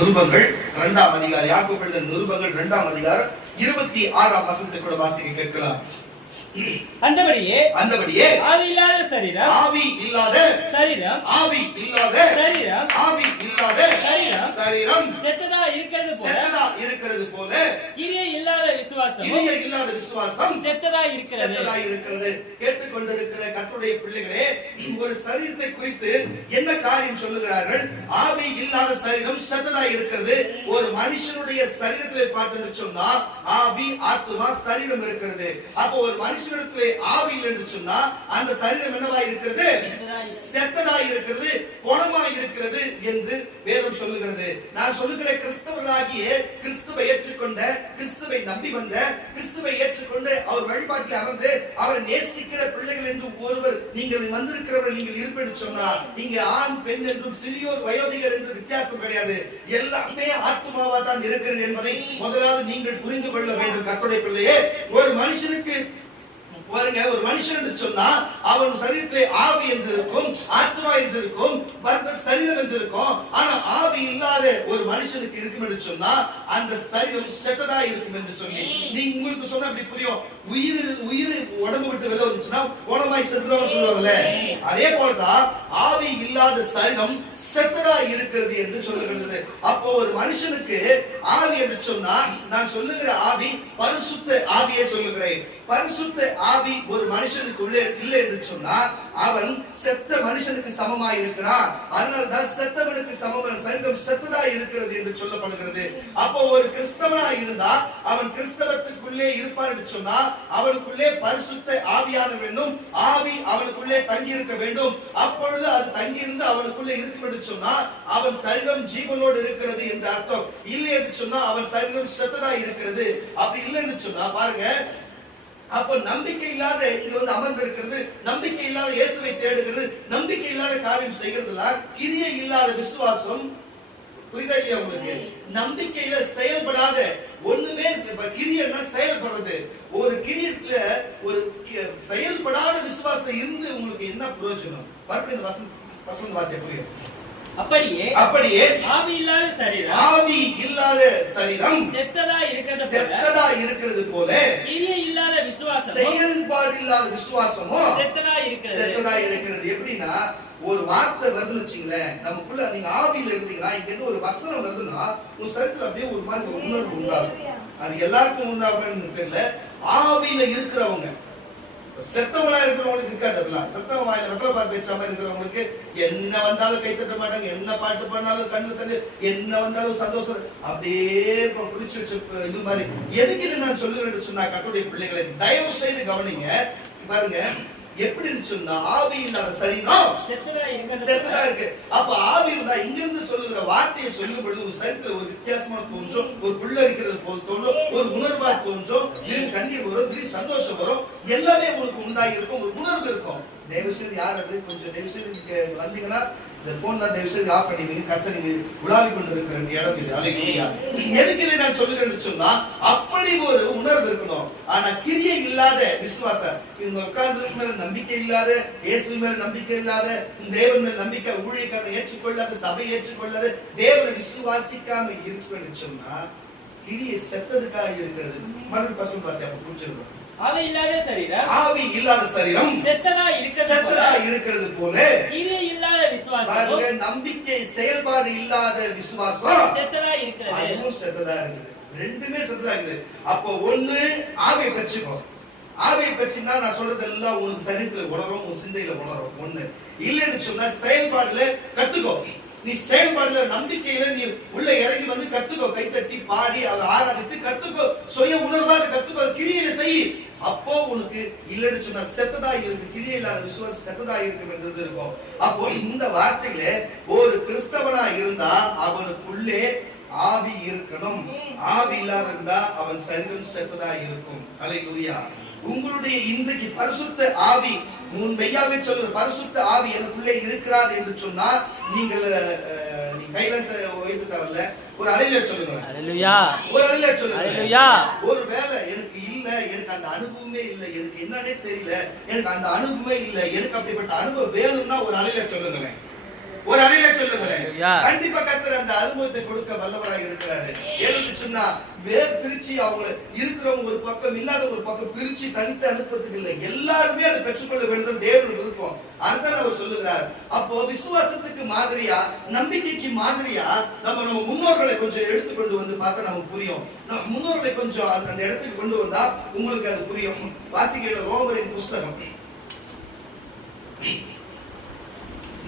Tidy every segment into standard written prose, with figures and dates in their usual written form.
நிருபங்கள் 2ஆம் அதிகாரம், யாக்கோபு எழுதின நிருபங்கள் 2ஆம் அதிகாரம் 26ஆம் வசனத்தை கூட வாசிக்க கேட்கலாம். அந்தபடியே ஆவி இல்லாத சரீரம், ஆவி இல்லாத சரீரம் செத்ததா இருக்கிறது போல கிரியை இல்லாத விசுவாசம் செத்ததா இருக்கிறது. கேட்டுக்கொண்டிருக்கிற கர்த்தருடைய பிள்ளைகளே, ஒரு சரீரத்தை குறித்து என்ன காரியம் சொல்லுகிறார்கள்? ஆவி இல்லாத சரீரம் செத்ததா இருக்கிறது. ஒரு மனுஷனுடைய சரீரத்தை பார்த்து சொன்னா ஆவி, ஆத்துமா, சரீரம் இருக்கிறது. அப்போ ஒரு மனுஷனிடத்திலே ஆவி இல்லை என்று சொன்னா அந்த சரீரம் என்னவா இருக்கிறது? செத்ததா இருக்கிறது, குணமா இருக்கிறது என்று வேதம் சொல்லுகிறது. நான் சொல்லுகிற கிறிஸ்தவர்களாகிய கிறிஸ்துவை ஏற்றுக்கொண்ட, கிறிஸ்துவை நம்பி வந்த, கிறிஸ்துவை ஏற்றுக்கொண்டு அவர் வழிபாட்டில் அமர்ந்து அவரை நேசிக்கிற பிள்ளைகள் என்று ஒருவர் நீங்கள் வந்திருக்கிறவர்கள் நீங்கள் இருப்பேன்னு சொன்னா, நீங்க ஆண் பெண் என்றும் சிறியோர் வயோதிகர் என்று வித்தியாசம் கிடையாது. எல்லாமே ஆத்மாவா தான் இருக்கிறது என்பதை முதலாவது நீங்கள் புரிந்து கொள்ள வேண்டும். கர்த்தருடைய பிள்ளையே, ஒரு மனுஷனுக்கு பாருங்க, ஒரு மனுஷன் என்று சொன்னா அவன் சரீரத்திலே ஆவி என்று இருக்கும், ஆத்மா என்று இருக்கும், சரீரம் என்று இருக்கும். ஆனா ஆவி இல்லாத ஒரு மனுஷனுக்கு இருக்கும் என்று சொன்னா அந்த சரீரம் செத்ததா இருக்கும் என்று சொல்லி நீங்க உங்களுக்கு சொன்னா அப்படி புரியும். உயிர் உடம்பு விட்டு வெளில வந்துச்சுன்னா போனமாய் செத்துறோம் சொல்லுவாங்கல்ல, அதே போலதான் ஆவி இல்லாத சரீரம் செத்ததா இருக்கிறது என்று சொல்லுகிறது. அப்போ ஒரு மனுஷனுக்கு ஆவி என்று சொன்னா நான் சொல்லுகிற ஆவி பரிசுத்த ஆவியை சொல்லுகிறேன். பரிசுத்த ஆவி ஒரு மனுஷனுக்கு உள்ளே இல்லை என்று சொன்னா அவன் செத்த மனுஷனுக்கு சமமாய் இருக்கிறான். அதனால்தான் செத்தவனுக்கு சமமான சரீரம் செத்ததா இருக்கிறது என்று சொல்லப்படுகிறது. அப்போ ஒரு கிறிஸ்தவனா இருந்தா அவன் கிறிஸ்தவத்துக்குள்ளே இருப்பான் என்று சொன்னா அவனுக்குள்ளே பரிசுத்த ஆவியான வேண்டும், ஆவி அவனுக்குள்ளே தங்கி இருக்க வேண்டும். அப்பொழுது அது தங்கி இருந்து அவனுக்குள்ளே இருக்கும் என்று சொன்னா அவன் சரீரம் ஜீவனோடு இருக்கிறது என்று அர்த்தம். இல்லை என்று சொன்னா அவன் சரீரம் செத்ததா இருக்கிறது. அப்படி இல்லை என்று சொன்னா பாருங்க, அப்ப நம்பிக்கை இல்லாத இது அமர்ந்து இருக்கிறது, நம்பிக்கை இல்லாத இயேசுவை தேடுகிறது, நம்பிக்கை இல்லாத காரியம் செய்கிறதுல கிரியை இல்லாத விசுவாசம். புரியுதா இல்லையா உங்களுக்கு? நம்பிக்கையில செயல்படாத ஒண்ணுமே, கிரியைன்னா செயல்படுறது. ஒரு கிரியையில ஒரு செயல்படாத விசுவாசம் இருந்து உங்களுக்கு என்ன பிரயோஜனம்? பாருங்க, இந்த வசனம் வாசிக்க புரியும். அப்படியே ஆவி இல்லாத சரீரம் செத்ததா இருக்கிறது போல கிரியை இல்லாத விசுவாசம், செயல்பாடு இல்லாத விசுவாசமும் செத்ததா இருக்கிறது. எப்படின்னா ஒரு வார்த்தை வருதுன்னு வச்சுங்களேன், நமக்குள்ள நீங்க ஆவியில இருந்தீங்கன்னா இங்க இருந்து ஒரு வசனம் வருதுன்னா உங்க சரீரத்துல அப்படியே ஒரு மாதிரி உணர்வு உண்டாகும். அது எல்லாருக்கும் உண்டாகும்னு தெரியல. ஆவியில இருக்கிறவங்க, செத்தவங்களா இருக்கிறவங்களுக்கு இருக்காது. அதெல்லாம் செத்தவங்க வாயில வெத்தலை பாக்கு வச்ச மாதிரி இருக்கிறவங்களுக்கு என்ன வந்தாலும் கை தட்ட மாட்டாங்க, என்ன பாட்டு பண்ணாலும் கண்ணு தண்ணி, என்ன வந்தாலும் சந்தோஷம் அப்படியே குடிச்சு வச்சு இது மாதிரி. எதுக்கு இது நான் சொல்லுகிறேன்னு சொன்னா கர்த்தருடைய பிள்ளைகளை தயவு செய்து கவனிங்க. பாருங்க, எப்படி சொன்னா ஆவி இல்லாத சரீரம் செத்ததா இருக்கு. அப்ப ஆவி இருந்தா இங்கிருந்து சொல்லுகிற வார்த்தையை சொல்லும் பொழுது ஒரு சரீரத்துல ஒரு வித்தியாசமான தோன்றும், ஒரு புள்ள இருக்கிறது போல் தோன்றும், ஒரு உணர்வா தோன்றும், திடீர் கண்ணீர் வரும், திடீர் சந்தோஷம் வரும், எல்லாமே உங்களுக்கு உண்டாகி இருக்கும், ஒரு உணர்வு இருக்கும். தயவு செய்து யார் அது கொஞ்சம் தயவு செய்து வந்தீங்கன்னா இந்த போன்ல தயவு செய்து ஆஃப் பண்ணிவீங்க. கர்த்தர் நீங்க உலாவி கொண்டு இருக்கிற இடம் இது. அல்லேலூயா. எதுக்கு இதை நான் சொல்லுகிறேன்னு சொன்னா அப்படி ஒரு உணர்வு இருக்கணும். ஆனா கிரியை இல்லாத விசுவாசம், இவங்க உட்கார்ந்ததுக்கு மேல நம்பிக்கை இல்லாத, இயேசு மேல நம்பிக்கை இல்லாத, தேவன் மேல நம்பிக்கை, ஊழியக்காரனை ஏற்றுக்கொள்ளாத, சபை ஏற்றுக்கொள்ளாத, தேவனை விசுவாசிக்காம இருக்குன்னு சொன்னா கிரியை செத்ததுக்காக இருக்கிறது. மறுபடியும் பசங்க பாசை அப்ப புரிஞ்சிருக்கும். ஆவி இல்லாத சரீரம் செத்ததா இருக்கிறது போல கிரியை இல்லாத விசுவாசம், நம்பிக்கை செயல்பாடு இல்லாத விசுவாசம் செத்ததா இருக்கிறது. ரெண்டுமே செத்ததா இருக்குது. அப்போ ஒண்ணு ஆவியை பற்றிக்கோ. ஆவியை பற்றினா நான் சொல்றது எல்லாம் உனக்கு சரீரத்துல உணரும், உன் சிந்தையில உணரும். ஒண்ணு இல்லைன்னு சொன்னா செயல்பாடுல கத்துக்கோ. நீ செயல்பாடுல நம்பிக்கையில நீ உள்ள இறங்கி வந்து கத்துக்கோ, கைத்தட்டி பாடி அதை ஆராதித்து கத்துக்கோ, சுய உணர்வாக கத்துக்கோ, கிரியையில செய். அப்போ உனக்கு இல்லைன்னு சொன்னா செத்ததா இருக்கு, கிரியை இல்லாத விசுவாசம் செத்ததா இருக்கும் என்றது இருக்கும். அப்போ இந்த வார்த்தையில ஒரு கிறிஸ்தவனா இருந்தா அவனுக்குள்ளே ஆவி இருக்கணும். ஆவி இல்லாத இருந்தா அவன் சரீரம் செத்ததா இருக்கும். அல்லேலூயா. உங்களுடைய இன்றைக்கு பரிசுத்த ஆவி, உன் மெய்யாவே சொல்லுற பரிசுத்த ஆவி எனக்குள்ளே இருக்கிறார் என்று சொன்னால் நீங்கள் கையில உயர்த்த தேவையில்ல, ஒரு அலையில சொல்லுங்க. அல்லேலூயா. ஒரு அலையில சொல்லுங்க. அல்லேலூயா. ஒரு வேளை எனக்கு இல்ல, எனக்கு அந்த அனுபவமே இல்ல, எனக்கு என்னன்னே தெரியல, எனக்கு அந்த அனுபவமே இல்ல, எனக்கு அப்படிப்பட்ட அனுபவம் வேணும்னா ஒரு அலையில சொல்லுங்க. ஒரு அலையில சொல்லுங்களேன். கண்டிப்பா கர்த்தர் அந்த அனுபவத்தை கொடுக்க வல்லவராக இருக்கிறாரு. ஏன்னு சொன்னா வேர் பிரிச்சு அவங்க இருக்கிறவங்க ஒரு பக்கம் இல்லாத ஒரு பக்கம் பிரிச்சு தனித்து அனுப்புறதுக்கு இல்லை, எல்லாருமே அதை பெற்றுக்கொள்ள வேண்டும் தேவன் விருப்பம். அதுதான் அவர் சொல்லுகிறார். அப்போ விசுவாசத்துக்கு மாதிரியா நம்பிக்கைக்கு மாதிரியா நம்ம முன்னோர்களை கொஞ்சம் எடுத்துக்கொண்டு வந்து பார்த்தா நமக்கு புரியும். நம்ம முன்னோர்களை கொஞ்சம் அந்த இடத்துக்கு கொண்டு வந்தா உங்களுக்கு அது புரியும். வாசிக்கிற ரோமரின் புஸ்தகம்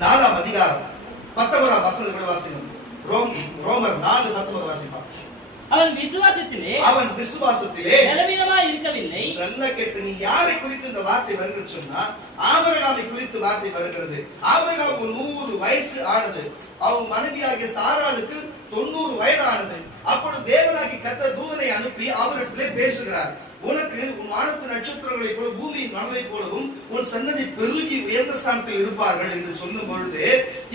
4ஆம் அதிகாரம் 19ஆம் வசனத்தை வாசிக்கணும். ரோமர் 4:19 வாசிப்பான். அவன் விசுவாசத்திலே பலவீனமாய் இருக்கவில்லை. நல்லா கேட்டு, நீ யாரை குறித்து இந்த வார்த்தை வருகிறது சொன்னா ஆபிரகாமை குறித்து வார்த்தை வருகிறது. ஆபிரகாமுக்கு 100 வயசு ஆனது, அவன் மனைவியாகிய சாராளுக்கு 90 வயது ஆனது. அப்பொழுது தேவனாகிய கர்த்தர் தூதனை அனுப்பி அவரிடத்திலே பேசுகிறார். உனக்கு உன் வானத்து நட்சத்திரங்களைப் போல பூமியின் மணலை போலவும் உன் சன்னதி பெருகி உயர்ந்த ஸ்தானத்தில் இருப்பார்கள் என்று சொல்லும் பொழுது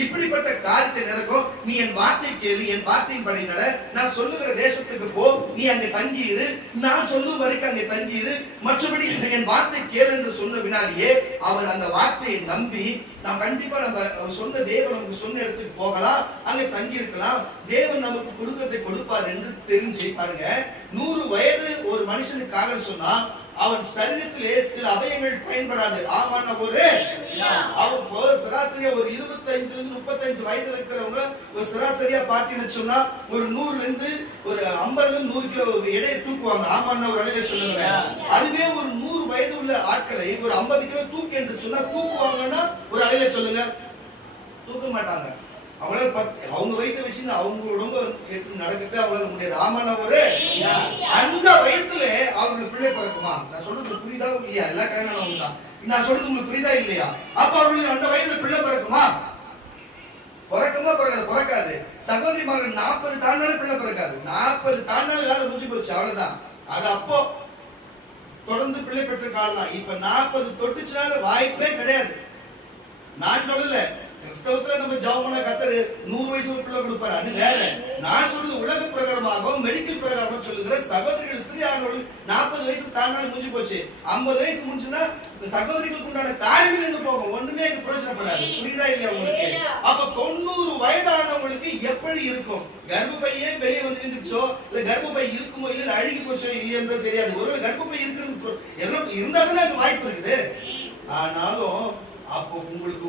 இப்படிப்பட்ட காரியத்தை நடக்கும். நீ என் வார்த்தை கேளு, என் வார்த்தையின் படி நட, நான் சொல்லுகிற தேசத்துக்கு போ, நீ அங்கே தங்கியிரு, நான் சொல்லும் வரைக்கும் அங்கே தங்கியிரு, மற்றபடி என் வார்த்தை கேளு என்று சொன்ன வினாடியே அவர் அந்த வார்த்தையை நம்பி நாம் கண்டிப்பா நம்ம சொன்ன தேவன் நமக்கு சொன்ன இடத்துக்கு போகலாம், அங்கே தங்கி இருக்கலாம், தேவன் நமக்கு கொடுக்கறதை கொடுப்பார் என்று தெரிஞ்சு பாருங்க. 100 வயது ஒரு மனுஷனுக்காக சொன்னா அவன் சரீரத்திலே சில அவயங்கள் பயன்படாது. ஆமாண்ணா, அவன் சராசரியா ஒரு 25 இருந்து 35 வயது இருக்கிறவங்க ஒரு சராசரியா பார்த்தீங்கன்னு சொன்னா ஒரு 100 இருந்து ஒரு 50 இருந்து 100 கிலோ எடையை தூக்குவாங்க. ஆமாண்ணா, ஒரு அடையில சொல்லுங்க. அதுவே ஒரு 100 வயது உள்ள ஆட்களை ஒரு 50 கிலோ தூக்கி என்று சொன்னா தூக்குவாங்கன்னா ஒரு அடையில சொல்லுங்க, தூக்க மாட்டாங்க. அவங்களால அவங்க வயிற்று வச்சுன்னு அவங்க உடம்பு நடக்கிறது அவங்களால முடியாது. ஆமாண்ணா, அந்த வயசுல அவங்களுக்கு பிள்ளை பிறக்குமா? நான் சொல்றது புரியுதா இல்லையா? எல்லா காரணம் தான் நான் சொல்றது உங்களுக்கு புரியுதா இல்லையா? அப்ப அவங்களுக்கு அந்த வயசுல பிள்ளை பிறக்குமா? பிறக்காது. சகோதரிமார்கள் 40 தாண்டாலும் பிள்ளை பிறக்காது. 40 தாண்டாலும் வேலை முடிஞ்சு போச்சு, அவ்வளவுதான். அது அப்போ தொடர்ந்து பிள்ளை பெற்ற காலம் தான். இப்ப 40 தொட்டுச்சுனால வாய்ப்பே கிடையாது. நான் சொல்லல, கிறிஸ்தவத்துல நம்ம ஜெபம்னா கர்த்தர் 100 வயசுக்குள்ள கொடுப்பாரு, அது வேற. நான் சொல்றது உலக பிரகாரமாக மெடிக்கல் பிரகாரமா சொல்லுகிற சகோதரிகள் ஸ்திரீ ஆனவர்கள் 40 வயசு தாண்டாலும் முடிஞ்சு போச்சு. 50 வயசு முடிஞ்சுன்னா சகோதரிகளுக்கு உண்டான காரியங்கள் நின்று போகும், ஒண்ணுமே எனக்கு பிரயோஜனப்படாது. புரியுதா இல்லையா உங்களுக்கு? அப்ப 90 வயதானவங்களுக்கு எப்படி இருக்கும்? கர்ப்பப்பையே வெளியே வந்து விழுந்துச்சோ இல்ல கர்ப்பப்பை இருக்குமோ இல்ல அழுகி போச்சோ இல்லையோ தெரியாது. ஒருவேளை கர்ப்பப்பை இருக்கிறது இருந்தாலும் அது வாய்ப்பு இருக்குது. ஆனாலும் அப்போ உங்களுக்கு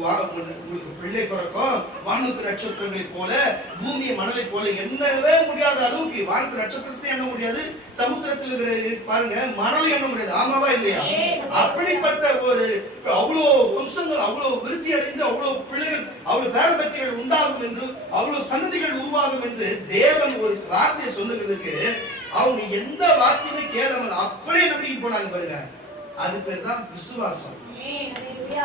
பிள்ளை பிறக்கும். வானத்து நட்சத்திரங்களை போல பூமியை மணலை போல எண்ணவே முடியாத அளவுக்கு வானத்து நட்சத்திரத்தை எண்ண முடியாது, சமுத்திரத்தில் பாருங்க மணலை எண்ண முடியாது. ஆமாவா இல்லையா? அப்படிப்பட்ட ஒரு அவ்வளவு வம்சங்கள் அவ்வளவு விருத்தி அடைந்து அவ்வளவு பிள்ளைகள் அவ்வளவு பேரபத்திகள் உண்டாகும் என்று அவ்வளவு சந்ததிகள் உருவாகும் என்று தேவன் ஒரு வார்த்தையை சொல்லுகிறதுக்கு அவங்க எந்த வார்த்தையுமே கேளாமல் அப்படியே நம்பிக்கை போனாங்க பாருங்க. அது பேர் தான் விசுவாசம்.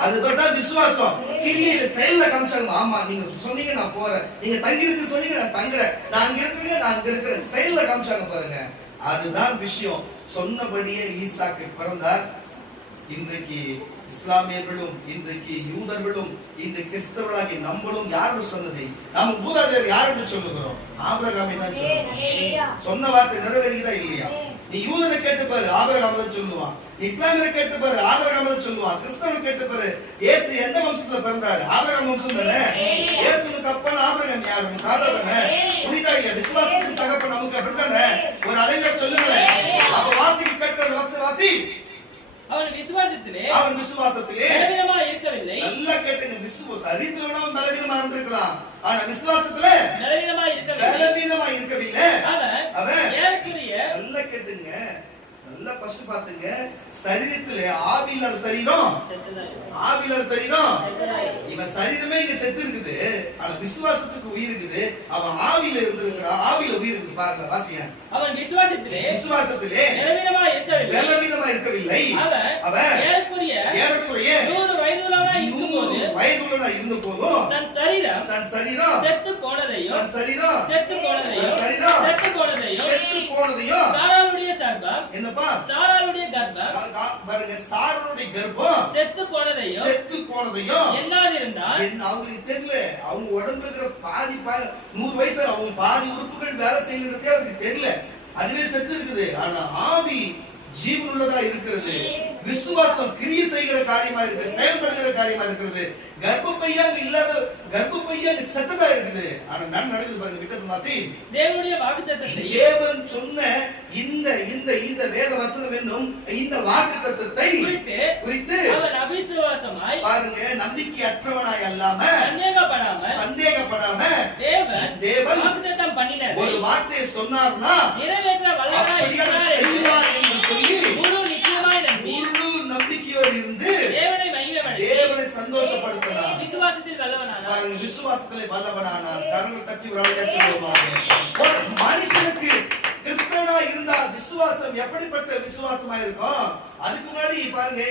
அதுதான் விசுவாசம். கிரியில செயல்ல காமிச்சாங்க. ஆமா, நீங்க சொன்னீங்க நான் போறேன், நீங்க தங்கி இருக்கு சொன்னீங்க நான் தங்குறேன், நான் அங்க இருக்கிறேன், நான் அங்க இருக்கிறேன், செயல்ல காமிச்சாங்க பாருங்க. அதுதான் விஷயம். சொன்னபடியே ஈசாக்கு பிறந்தார். இன்றைக்கு இஸ்லாமியர்களும் இன்றைக்கு யூதர்களும் இந்த கிறிஸ்தவர்களாகி நம்மளும் யாரு சொன்னதை நம்ம மூதாதையர் யார் என்று சொல்லுகிறோம்? ஆபிரகாமை தான் சொல்லுவோம். சொன்ன வார்த்தை நிறைவேறியதா இல்லையா? நீ யூதனை கேட்டு பாரு, ஆபிரகாம் தான் சொல்லுவான். இஸ்லாமியரை கேட்டு பாரு, ஆபிரகாம் தான் சொல்லுவான். கிறிஸ்தவனை கேட்டு பாரு, இயேசு எந்த வம்சத்துல பிறந்தாரு? ஆபிரகாம் வம்சம் தானே. இயேசுவுக்கு அப்பன் ஆபிரகாம் யாரு? தாத்தா தானே. புரியுதா இல்லையா? விசுவாசத்தின் தகப்பன் நமக்கு அப்படித்தானே. ஒரு அலையில சொல்லுங்களேன். அப்ப வாசிக்கு கேட்ட வாசி. அவன் விசுவாசத்திலே பலவீனமா இருக்கவில்லை. நல்லா கேட்டுங்க. விசுவாசம் சரித்திரமா பலவீனமா இருந்திருக்கலாம், ஆனா விசுவாசத்துல பலவீனமா இருக்கவில்லை. அவன் ஏறக்குறைய நல்லா கேட்டுங்க, நல்லா ஃபர்ஸ்ட் பாத்துங்க. சரீரத்திலே ஆவியில்லாத சரீரம், ஆவியில்லாத சரீரம். இவன் சரீரமே இங்க செத்து இருக்குது, ஆனா விசுவாசத்துக்கு உயிர் இருக்குது. அவன் ஆவியில இருந்திருக்கிறான், ஆவியில உயிர் இருக்குது. பாருங்க, வாசிங்க. அவன் விசுவாசத்திலே பலவீனமா இருக்கவில்லை. அவன் ஏறக்குறைய 100 வயதுள்ளவனாய் இருந்த போதும் தன் சரீரம் செத்து போனதையும் சாராளுடைய சர்ப்பம் என்னப்பா சாராளுடைய கர்ப்பம் பாருங்க, சாராளுடைய கர்ப்பம் செத்து போனதையும் என்னால இருந்தால் அவங்களுக்கு தெரியல. அவங்க உடம்புல இருக்கிற பாதி 100 வயசு அவங்க பாதி உறுப்புகள் வேலை செய்யறதே அவருக்கு தெரியல, அதுவே செத்து இருக்குது. ஆனா ஆவி ஜீவனுள்ளதா இருக்கிறது. விசுவாசம் கிரியை செய்கிற காரியமா இருக்கு, செயல்படுகிற காரியமா இருக்கிறது. கர்ப்பப்பையா இல்லாத கர்ப்பப்பையா செத்ததா இருக்குது. ஆனா நான் நடக்குது பாருங்க. விட்டது வாசி. தேவனுடைய வாக்குத்தத்தத்தை, தேவன் சொன்ன இந்த இந்த இந்த வேத வசனம் என்னும் இந்த வாக்குத்தத்தத்தை குறித்து அவன் அவிசுவாசமாய் பாருங்க, நம்பிக்கையற்றவனாய் அல்லாம சந்தேகப்படாம தேவன் வாக்குத்தத்தம் பண்ணினார். ஒரு வார்த்தையை சொன்னார்னா நிறைவேற்ற வல்லவராய் இருக்கிறார் என்று சொல்லி முழு நிச்சயமாய் நம்பி முழு நம்பிக்கையோடு இருந்து தேவனை சந்தோஷப்படுத்தினார். விசுவாசத்தில் வல்லவனானார். பாருங்க, விசுவாசத்திலே வல்லவனானார். கரங்களை தட்டி ஒரு ஒரு மனுஷனுக்கு கிறிஸ்தவனா இருந்தா விசுவாசம் எப்படிப்பட்ட விசுவாசமா இருக்கும்? அதுக்கு முன்னாடி பாருங்க,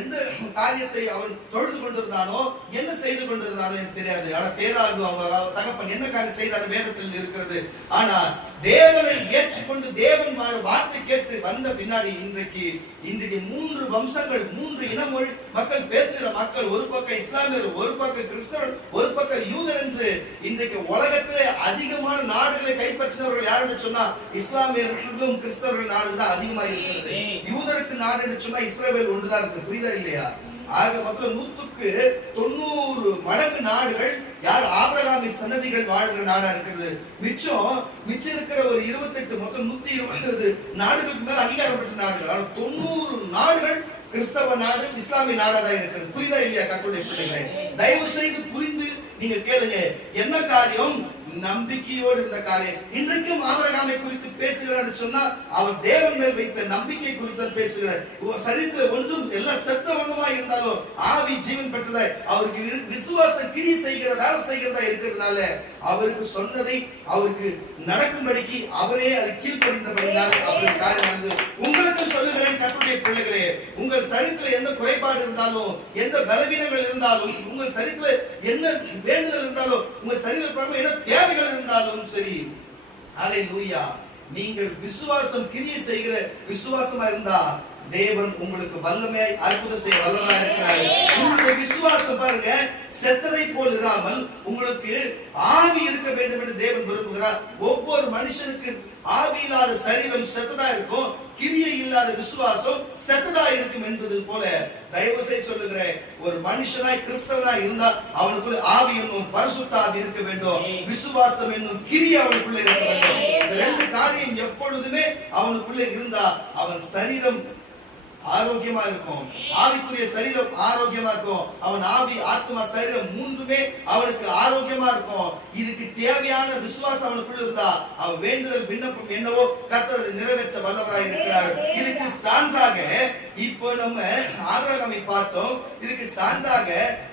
எந்த காரியத்தை அவன் தொழுது கொண்டிருந்தானோ, என்ன செய்து கொண்டிருந்தானோ எனக்கு தெரியாது. ஆனா தேராகு அவர் தகப்பன் என்ன காரியம் செய்தார் வேதத்தில் இருக்கிறது. ஆனா தேவனை ஏற்றுக்கொண்டு தேவன் வார்த்தை கேட்டு வந்த பின்னாடி இன்றைக்கு 3 வம்சங்கள், 3 இனமொழி மக்கள் பேசுகிற மக்கள், ஒரு பக்கம் இஸ்லாமியர், ஒரு பக்கம் கிறிஸ்தவர், ஒரு பக்கம் யூதர் என்று இன்றைக்கு உலகத்திலே அதிகமான நாடுகளை கைப்பற்றினவர்கள் யார் என்று சொன்னா இஸ்லாமியர்களும் கிறிஸ்தவர்கள் நாடு தான் அதிகமா இருக்கிறது. யூதருக்கு நாடு என்று சொன்னா இஸ்ரவேல் ஒன்றுதான் இருக்கு. புரியுதா இல்லையா? ஆக மக்கள் 100க்கு 90 மடங்கு நாடுகள் யார் ஆபிரகாமின் சன்னதிகள் வாழ்கிற நாடா இருக்குது. மிச்சம் இருக்கிற ஒரு 28 மொத்தம் 120 நாடுகளுக்கு மேல அங்கீகாரம் பெற்ற நாடுகள். 90 நாடுகள் கிறிஸ்தவ நாடு, இஸ்லாமிய நாடா தான் இருக்கிறது. புரியுதா இல்லையா கர்த்தருடைய பிள்ளைகளே? தயவு செய்து புரிந்து நீங்க கேளுங்க. என்ன காரியம்? நம்பிக்கையோடு இருந்த காரியம். இன்றைக்கும் ஆபிரகாமை குறித்து பேசுகிறார் சொன்னா அவர் தேவன் மேல் வைத்த நம்பிக்கை குறித்து பேசுகிறார். சரீரத்தில் ஒன்றும் எல்லாம் செத்தவனுமா இருந்தாலும் ஆவி ஜீவன் பெற்றதாய் அவருக்கு விசுவாச கிரியை செய்கிற வேலை செய்கிறதா இருக்கிறதுனால அவருக்கு சொன்னதை அவருக்கு நடக்கும்படிக்கு அவரே அது கீழ்ப்படிந்தபடினால அவருக்கு காரியம் நடந்தது. உங்களுக்கு சொல்லுகிறேன் கர்த்தருடைய பிள்ளைகளே, உங்கள் சரீரத்தில் எந்த குறைபாடு இருந்தாலும், எந்த பலவீனங்கள் இருந்தாலும், உங்கள் சரீரத்தில் என்ன வேண்டுதல் இருந்தாலும், உங்க சரீரத்தில் என்ன தேவைகள் இருந்தாலும் சரி, அல்லேலூயா, நீங்கள் விசுவாசம் கிரியை செய்கிற விசுவாசமா இருந்தா தேவன் உங்களுக்கு வல்லமையாய் அற்புதம் செய்ய வல்லமையா இருக்கிறார். உங்களுடைய விசுவாசம் பாருங்க, செத்ததை போல் இராமல் உங்களுக்கு ஆவி இருக்க வேண்டும் என்று தேவன் விரும்புகிறார். ஒவ்வொரு மனுஷனுக்கு ஆவி இல்லாத சரீரம் செத்ததா இருக்கும், கிரியை இல்லாத விசுவாசம் செத்ததா இருக்கும் என்பது போல தயவு செய்து சொல்லுகிறேன், ஒரு மனுஷனாய் கிறிஸ்தவனாய் இருந்தால் அவனுக்குள்ள ஆவி என்னும் பரிசுத்த ஆவி இருக்க வேண்டும், விசுவாசம் என்னும் கிரியை அவனுக்குள்ள இருக்க வேண்டும். இந்த 2 காரியம் எப்பொழுதுமே அவனுக்குள்ள இருந்தா அவன் சரீரம் ஆரோக்கியமா இருக்கும், ஆவிக்குரிய சரீரம் ஆரோக்கியமா இருக்கும், அவன் ஆவி ஆத்மா சரீரம் 3மே அவனுக்கு ஆரோக்கியமா இருக்கும். இதுக்கு தேவையான விசுவாசம் அவனுக்குள்ள இருந்தா அவன் வேண்டுதல் விண்ணப்பம் என்னவோ கர்த்தர் அதை நிறைவேற்ற வல்லவராய் இருக்கிறார். இதுக்கு சான்றாக இப்போ நம்ம ஆபிரகாமை பார்த்தோம், இதுக்கு சான்றாக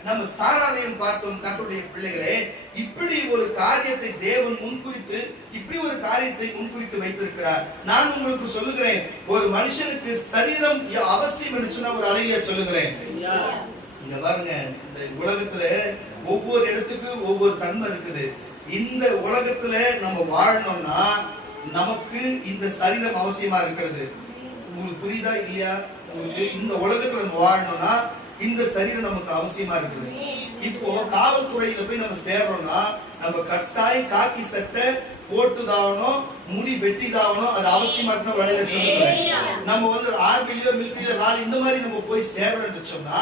நம்ம சாராளையும் பார்த்தோம். கர்த்தருடைய பிள்ளைகளே, இப்படி ஒரு காரியத்தை தேவன் முன்குறித்து இப்படி ஒரு காரியத்தை முன்குறித்து வைத்திருக்கிறார். நான் உங்களுக்கு சொல்லுகிறேன், ஒரு மனுஷனுக்கு சரீரம் அவசியம் என்று சொன்ன ஒரு அழகிய சொல்லுகிறேன். இங்க பாருங்க, இந்த உலகத்துல ஒவ்வொரு இடத்துக்கு ஒவ்வொரு தன்மை இருக்குது. இந்த உலகத்துல நம்ம வாழணும்னா நமக்கு இந்த சரீரம் அவசியமா இருக்கிறது. உங்களுக்கு புரியுதா இல்லையா? உங்களுக்கு இந்த உலகத்துல நம்ம வாழணும்னா இந்த சரீரம் நமக்கு அவசியமா இருக்குது. இப்போ காவல்துறையில போய் நம்ம சேர்றோம்னா நம்ம கட்டாயம் காக்கி சட்டை போட்டுதாவணும், முடி வெட்டிதாவணும், அது அவசியமா இருக்க வழியில சொல்லுகிறேன். நம்ம வந்து ஆர்மிலயோ மிலிட்டரியில ராலி இந்த மாதிரி நம்ம போய் சேர்றோம்னு சொன்னா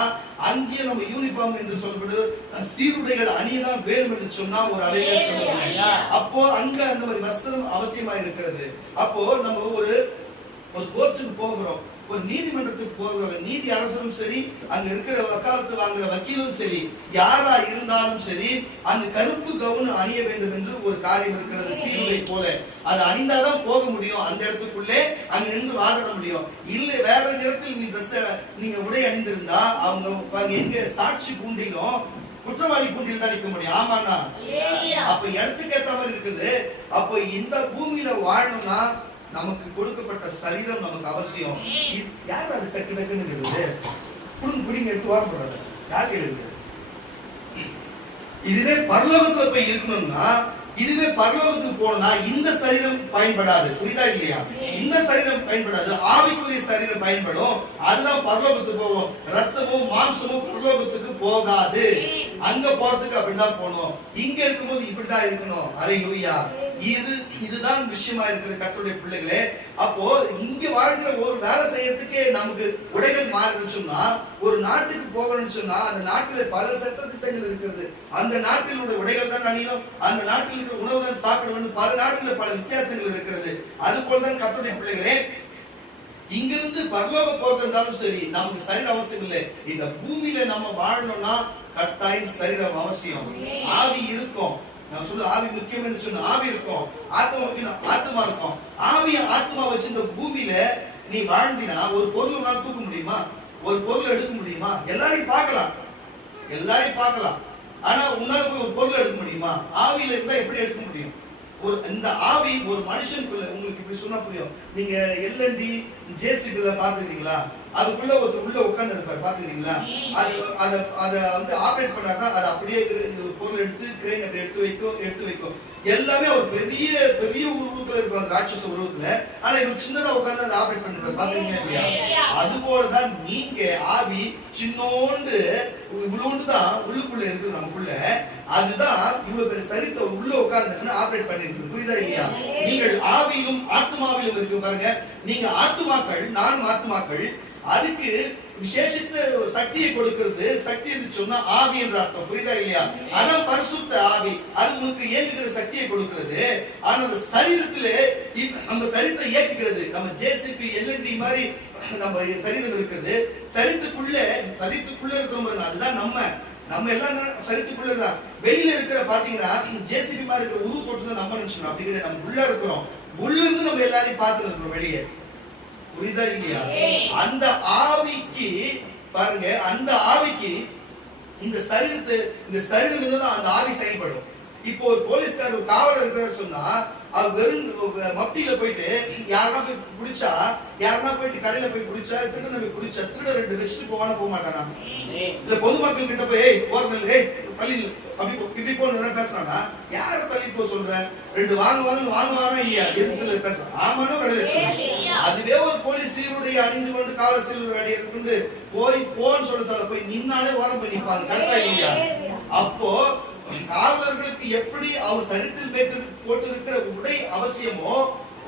அங்கேயே நம்ம யூனிஃபார்ம் என்று சொல்லப்படுது சீருடைகள் அணியதான் வேணும் என்று சொன்னா ஒரு அலையில சொல்லுகிறேன். அப்போ அங்க அந்த மாதிரி வஸ்திரம் அவசியமா இருக்கிறது. அப்போ நம்ம ஒரு கோர்ட்டுக்கு போகிறோம், ஒரு நீதிமன்றத்துக்கு போகிற நீதி அரசரும் சரி, அங்க இருக்கிற வக்காலத்து வாங்குற வக்கீலும் சரி, யாரா இருந்தாலும் சரி, அந்த கருப்பு கவுன் அணிய வேண்டும் என்று ஒரு காரியம் இருக்கிறது. சீருடை போல அது அணிந்தாதான் போக முடியும், அந்த இடத்துக்குள்ளே அங்க நின்று வாதிட முடியும். இல்ல வேற நேரத்தில் நீ ட்ரெஸ் நீங்க உடை அணிந்திருந்தா அவங்க எங்க சாட்சி பூண்டிலும் குற்றவாளி பூண்டில் தான் நிற்க முடியும். ஆமாண்ணா, அப்ப இடத்துக்கு ஏத்த மாதிரி இருக்குது. அப்போ இந்த பூமியில வாழணும்னா நமக்கு கொடுக்கப்பட்ட சரீரம் நமக்கு அவசியம். யார் அது டக்கு டக்குன்னு இருக்குது புடிங்க எடுத்து வாரப்படாது யார் இருக்குது. இதுவே பரலோகத்துல போய் இருக்கணும்னா, இதுவே பரலோகத்துக்கு போனா இந்த சரீரம் பயன்படாது. புரியுதா இல்லையா? இந்த சரீரம் பயன்படாது, ஆவிக்குரிய சரீரம் பயன்படும். அதுதான் பரலோகத்துக்கு போவோம். ரத்தமும் மாம்சமும் பரலோகத்துக்கு போகாது. அங்க போறதுக்கு அப்படிதான் போகணும். இங்க இருக்கும்போது இப்படிதான் இருக்கணும். அல்லேலூயா. இதுதான் விஷயமா இருக்கிற கர்த்தருடைய பிள்ளைகளே. அப்போ இங்க வாழ்கிற ஒரு வேலை செய்யறதுக்கே நமக்கு உடைகள் மாறணும்னு சொன்னா, ஒரு நாட்டுக்கு போகணும்னு சொன்னா அந்த நாட்டில பல சட்ட திட்டங்கள் இருக்கிறது. அந்த நாட்டினுடைய உடைகள் தான் அணியணும், அந்த நாட்டில் இருக்கிற உணவு தான் சாப்பிடணும். பல நாடுகளில் பல வித்தியாசங்கள் இருக்கிறது. அது போலதான் கர்த்தருடைய பிள்ளைகளே, இங்கிருந்து பரலோக போறது இருந்தாலும் சரி, நமக்கு சரீரம் அவசியம் இல்லை. இந்த பூமியில நம்ம வாழணும்னா கட்டாயம் சரீரம் அவசியம். ஆவி இருக்கும், நான் சொல்ல ஆவி முக்கியம் சொன்ன ஆவி இருக்கும், ஆத்மா முக்கியம், ஆத்மா இருக்கும். ஆவிய ஆத்மா வச்சு இந்த பூமியில நீ வாழ்ந்தினா ஒரு பொருள் உன்னால தூக்க முடியுமா? ஒரு பொருள் எடுக்க முடியுமா? எல்லாரையும் பார்க்கலாம், ஆனா உன்னால போய் ஒரு பொருள் எடுக்க முடியுமா? ஆவியில இருந்தா எப்படி எடுக்க முடியும்? இந்த ஆவி ஒரு மனுஷனுக்குள்ள, உங்களுக்கு இப்படி சொன்னா புரியும். நீங்க எல்என்டி ஜேசிபில பாத்துக்கிறீங்களா? அதுக்குள்ள ஒருத்தர் உள்ள உட்கார்ந்து இருப்பார், பாத்துக்கிறீங்களா? அதை வந்து ஆபரேட் பண்ணாருன்னா அது அப்படியே பொருள் எடுத்து கிரேன் அப்படி எடுத்து வைக்கும். எல்லாமே ஒரு பெரிய பெரிய உருவத்துல இருக்கும், அந்த ராட்சச உருவத்துல. ஆனா இவர் சின்னதா உட்கார்ந்து அதை ஆபரேட் பண்ணிருப்பார், பாத்துக்கிறீங்களா இல்லையா? அது போலதான் நீங்க ஆவி சின்னோண்டு இவ்வளோண்டுதான் உள்ளுக்குள்ள இருக்குது நமக்குள்ள. அதுதான் இவ்வளவு பெரிய சரித்தை உள்ள உட்கார்ந்து ஆபரேட் பண்ணிருக்கு. புரியுதா இல்லையா? நீங்கள் ஆவியிலும் ஆத்மாவிலும் இருக்கு பாருங்க. நீங்க ஆத்மாக்கள், நானும் ஆத்மாக்கள். அதுக்கு விசேஷித்த சக்தியை கொடுக்கிறது. சக்தி என்று சொன்னா ஆவி என்ற அர்த்தம். புரியுதா இல்லையா? அதான் பரிசுத்த ஆவி. அது உங்களுக்கு இயங்குகிற சக்தியை கொடுக்கிறது. ஆனா அந்த சரீரத்திலே நம்ம சரீரத்தை இயக்குகிறது. நம்ம ஜேசிபி எல்என்டி மாதிரி நம்ம சரீரம் இருக்குது. சரீரத்துக்குள்ள இருக்கிறோம், அதுதான் நம்ம எல்லாம் சரீரத்துக்குள்ள தான். வெளியில இருக்கிற பாத்தீங்கன்னா ஜேசிபி மாதிரி இருக்கிற உருவ தோற்றம் தான் நம்ம நினைச்சோம். அப்படி கிடையாது, நம்ம உள்ள இருக்கிறோம். உள்ள இருந்து நம்ம எல்லாரையும் பார்த்து இருக்கிறோம் வெளியே. புரியுதா இல்லையா? அந்த ஆவிக்கு பாருங்க, அந்த ஆவிக்கு இந்த சரீரம் இருந்தாதான் அந்த ஆவி செயல்படும். இப்போ ஒரு போலீஸ்காரர், ஒரு காவலர் இருக்கிறார் சொன்னா, அவர் வெறும் மப்டியில போயிட்டு யாருன்னா போய் பிடிச்சா, யாருன்னா போயிட்டு கடையில போய் பிடிச்சா, திருட போய் பிடிச்சா, திருட ரெண்டு வச்சுட்டு போக மாட்டானா? இல்ல பொதுமக்கள் கிட்ட போய் போறது பள்ளி அப்படி இப்படி போன பேசுறானா? யார தள்ளி போ சொல்ற? ரெண்டு வாங்குவானா இல்லையா? எதிர்த்துல பேசுறான், ஆமானோ கடையில. அதுவே ஒரு போலீஸ் சீருடைய அணிந்து கொண்டு காவல் சீருடைய அணிந்து கொண்டு போன்னு சொல்றதால போய் நின்னாலே ஓரம் போய் நிப்பாங்க. கரெக்டா இல்லையா? அப்போ காவலர்களுக்கு எப்படி அவர் சரித்தில் போட்டிருக்கிற உடை அவசியமோ,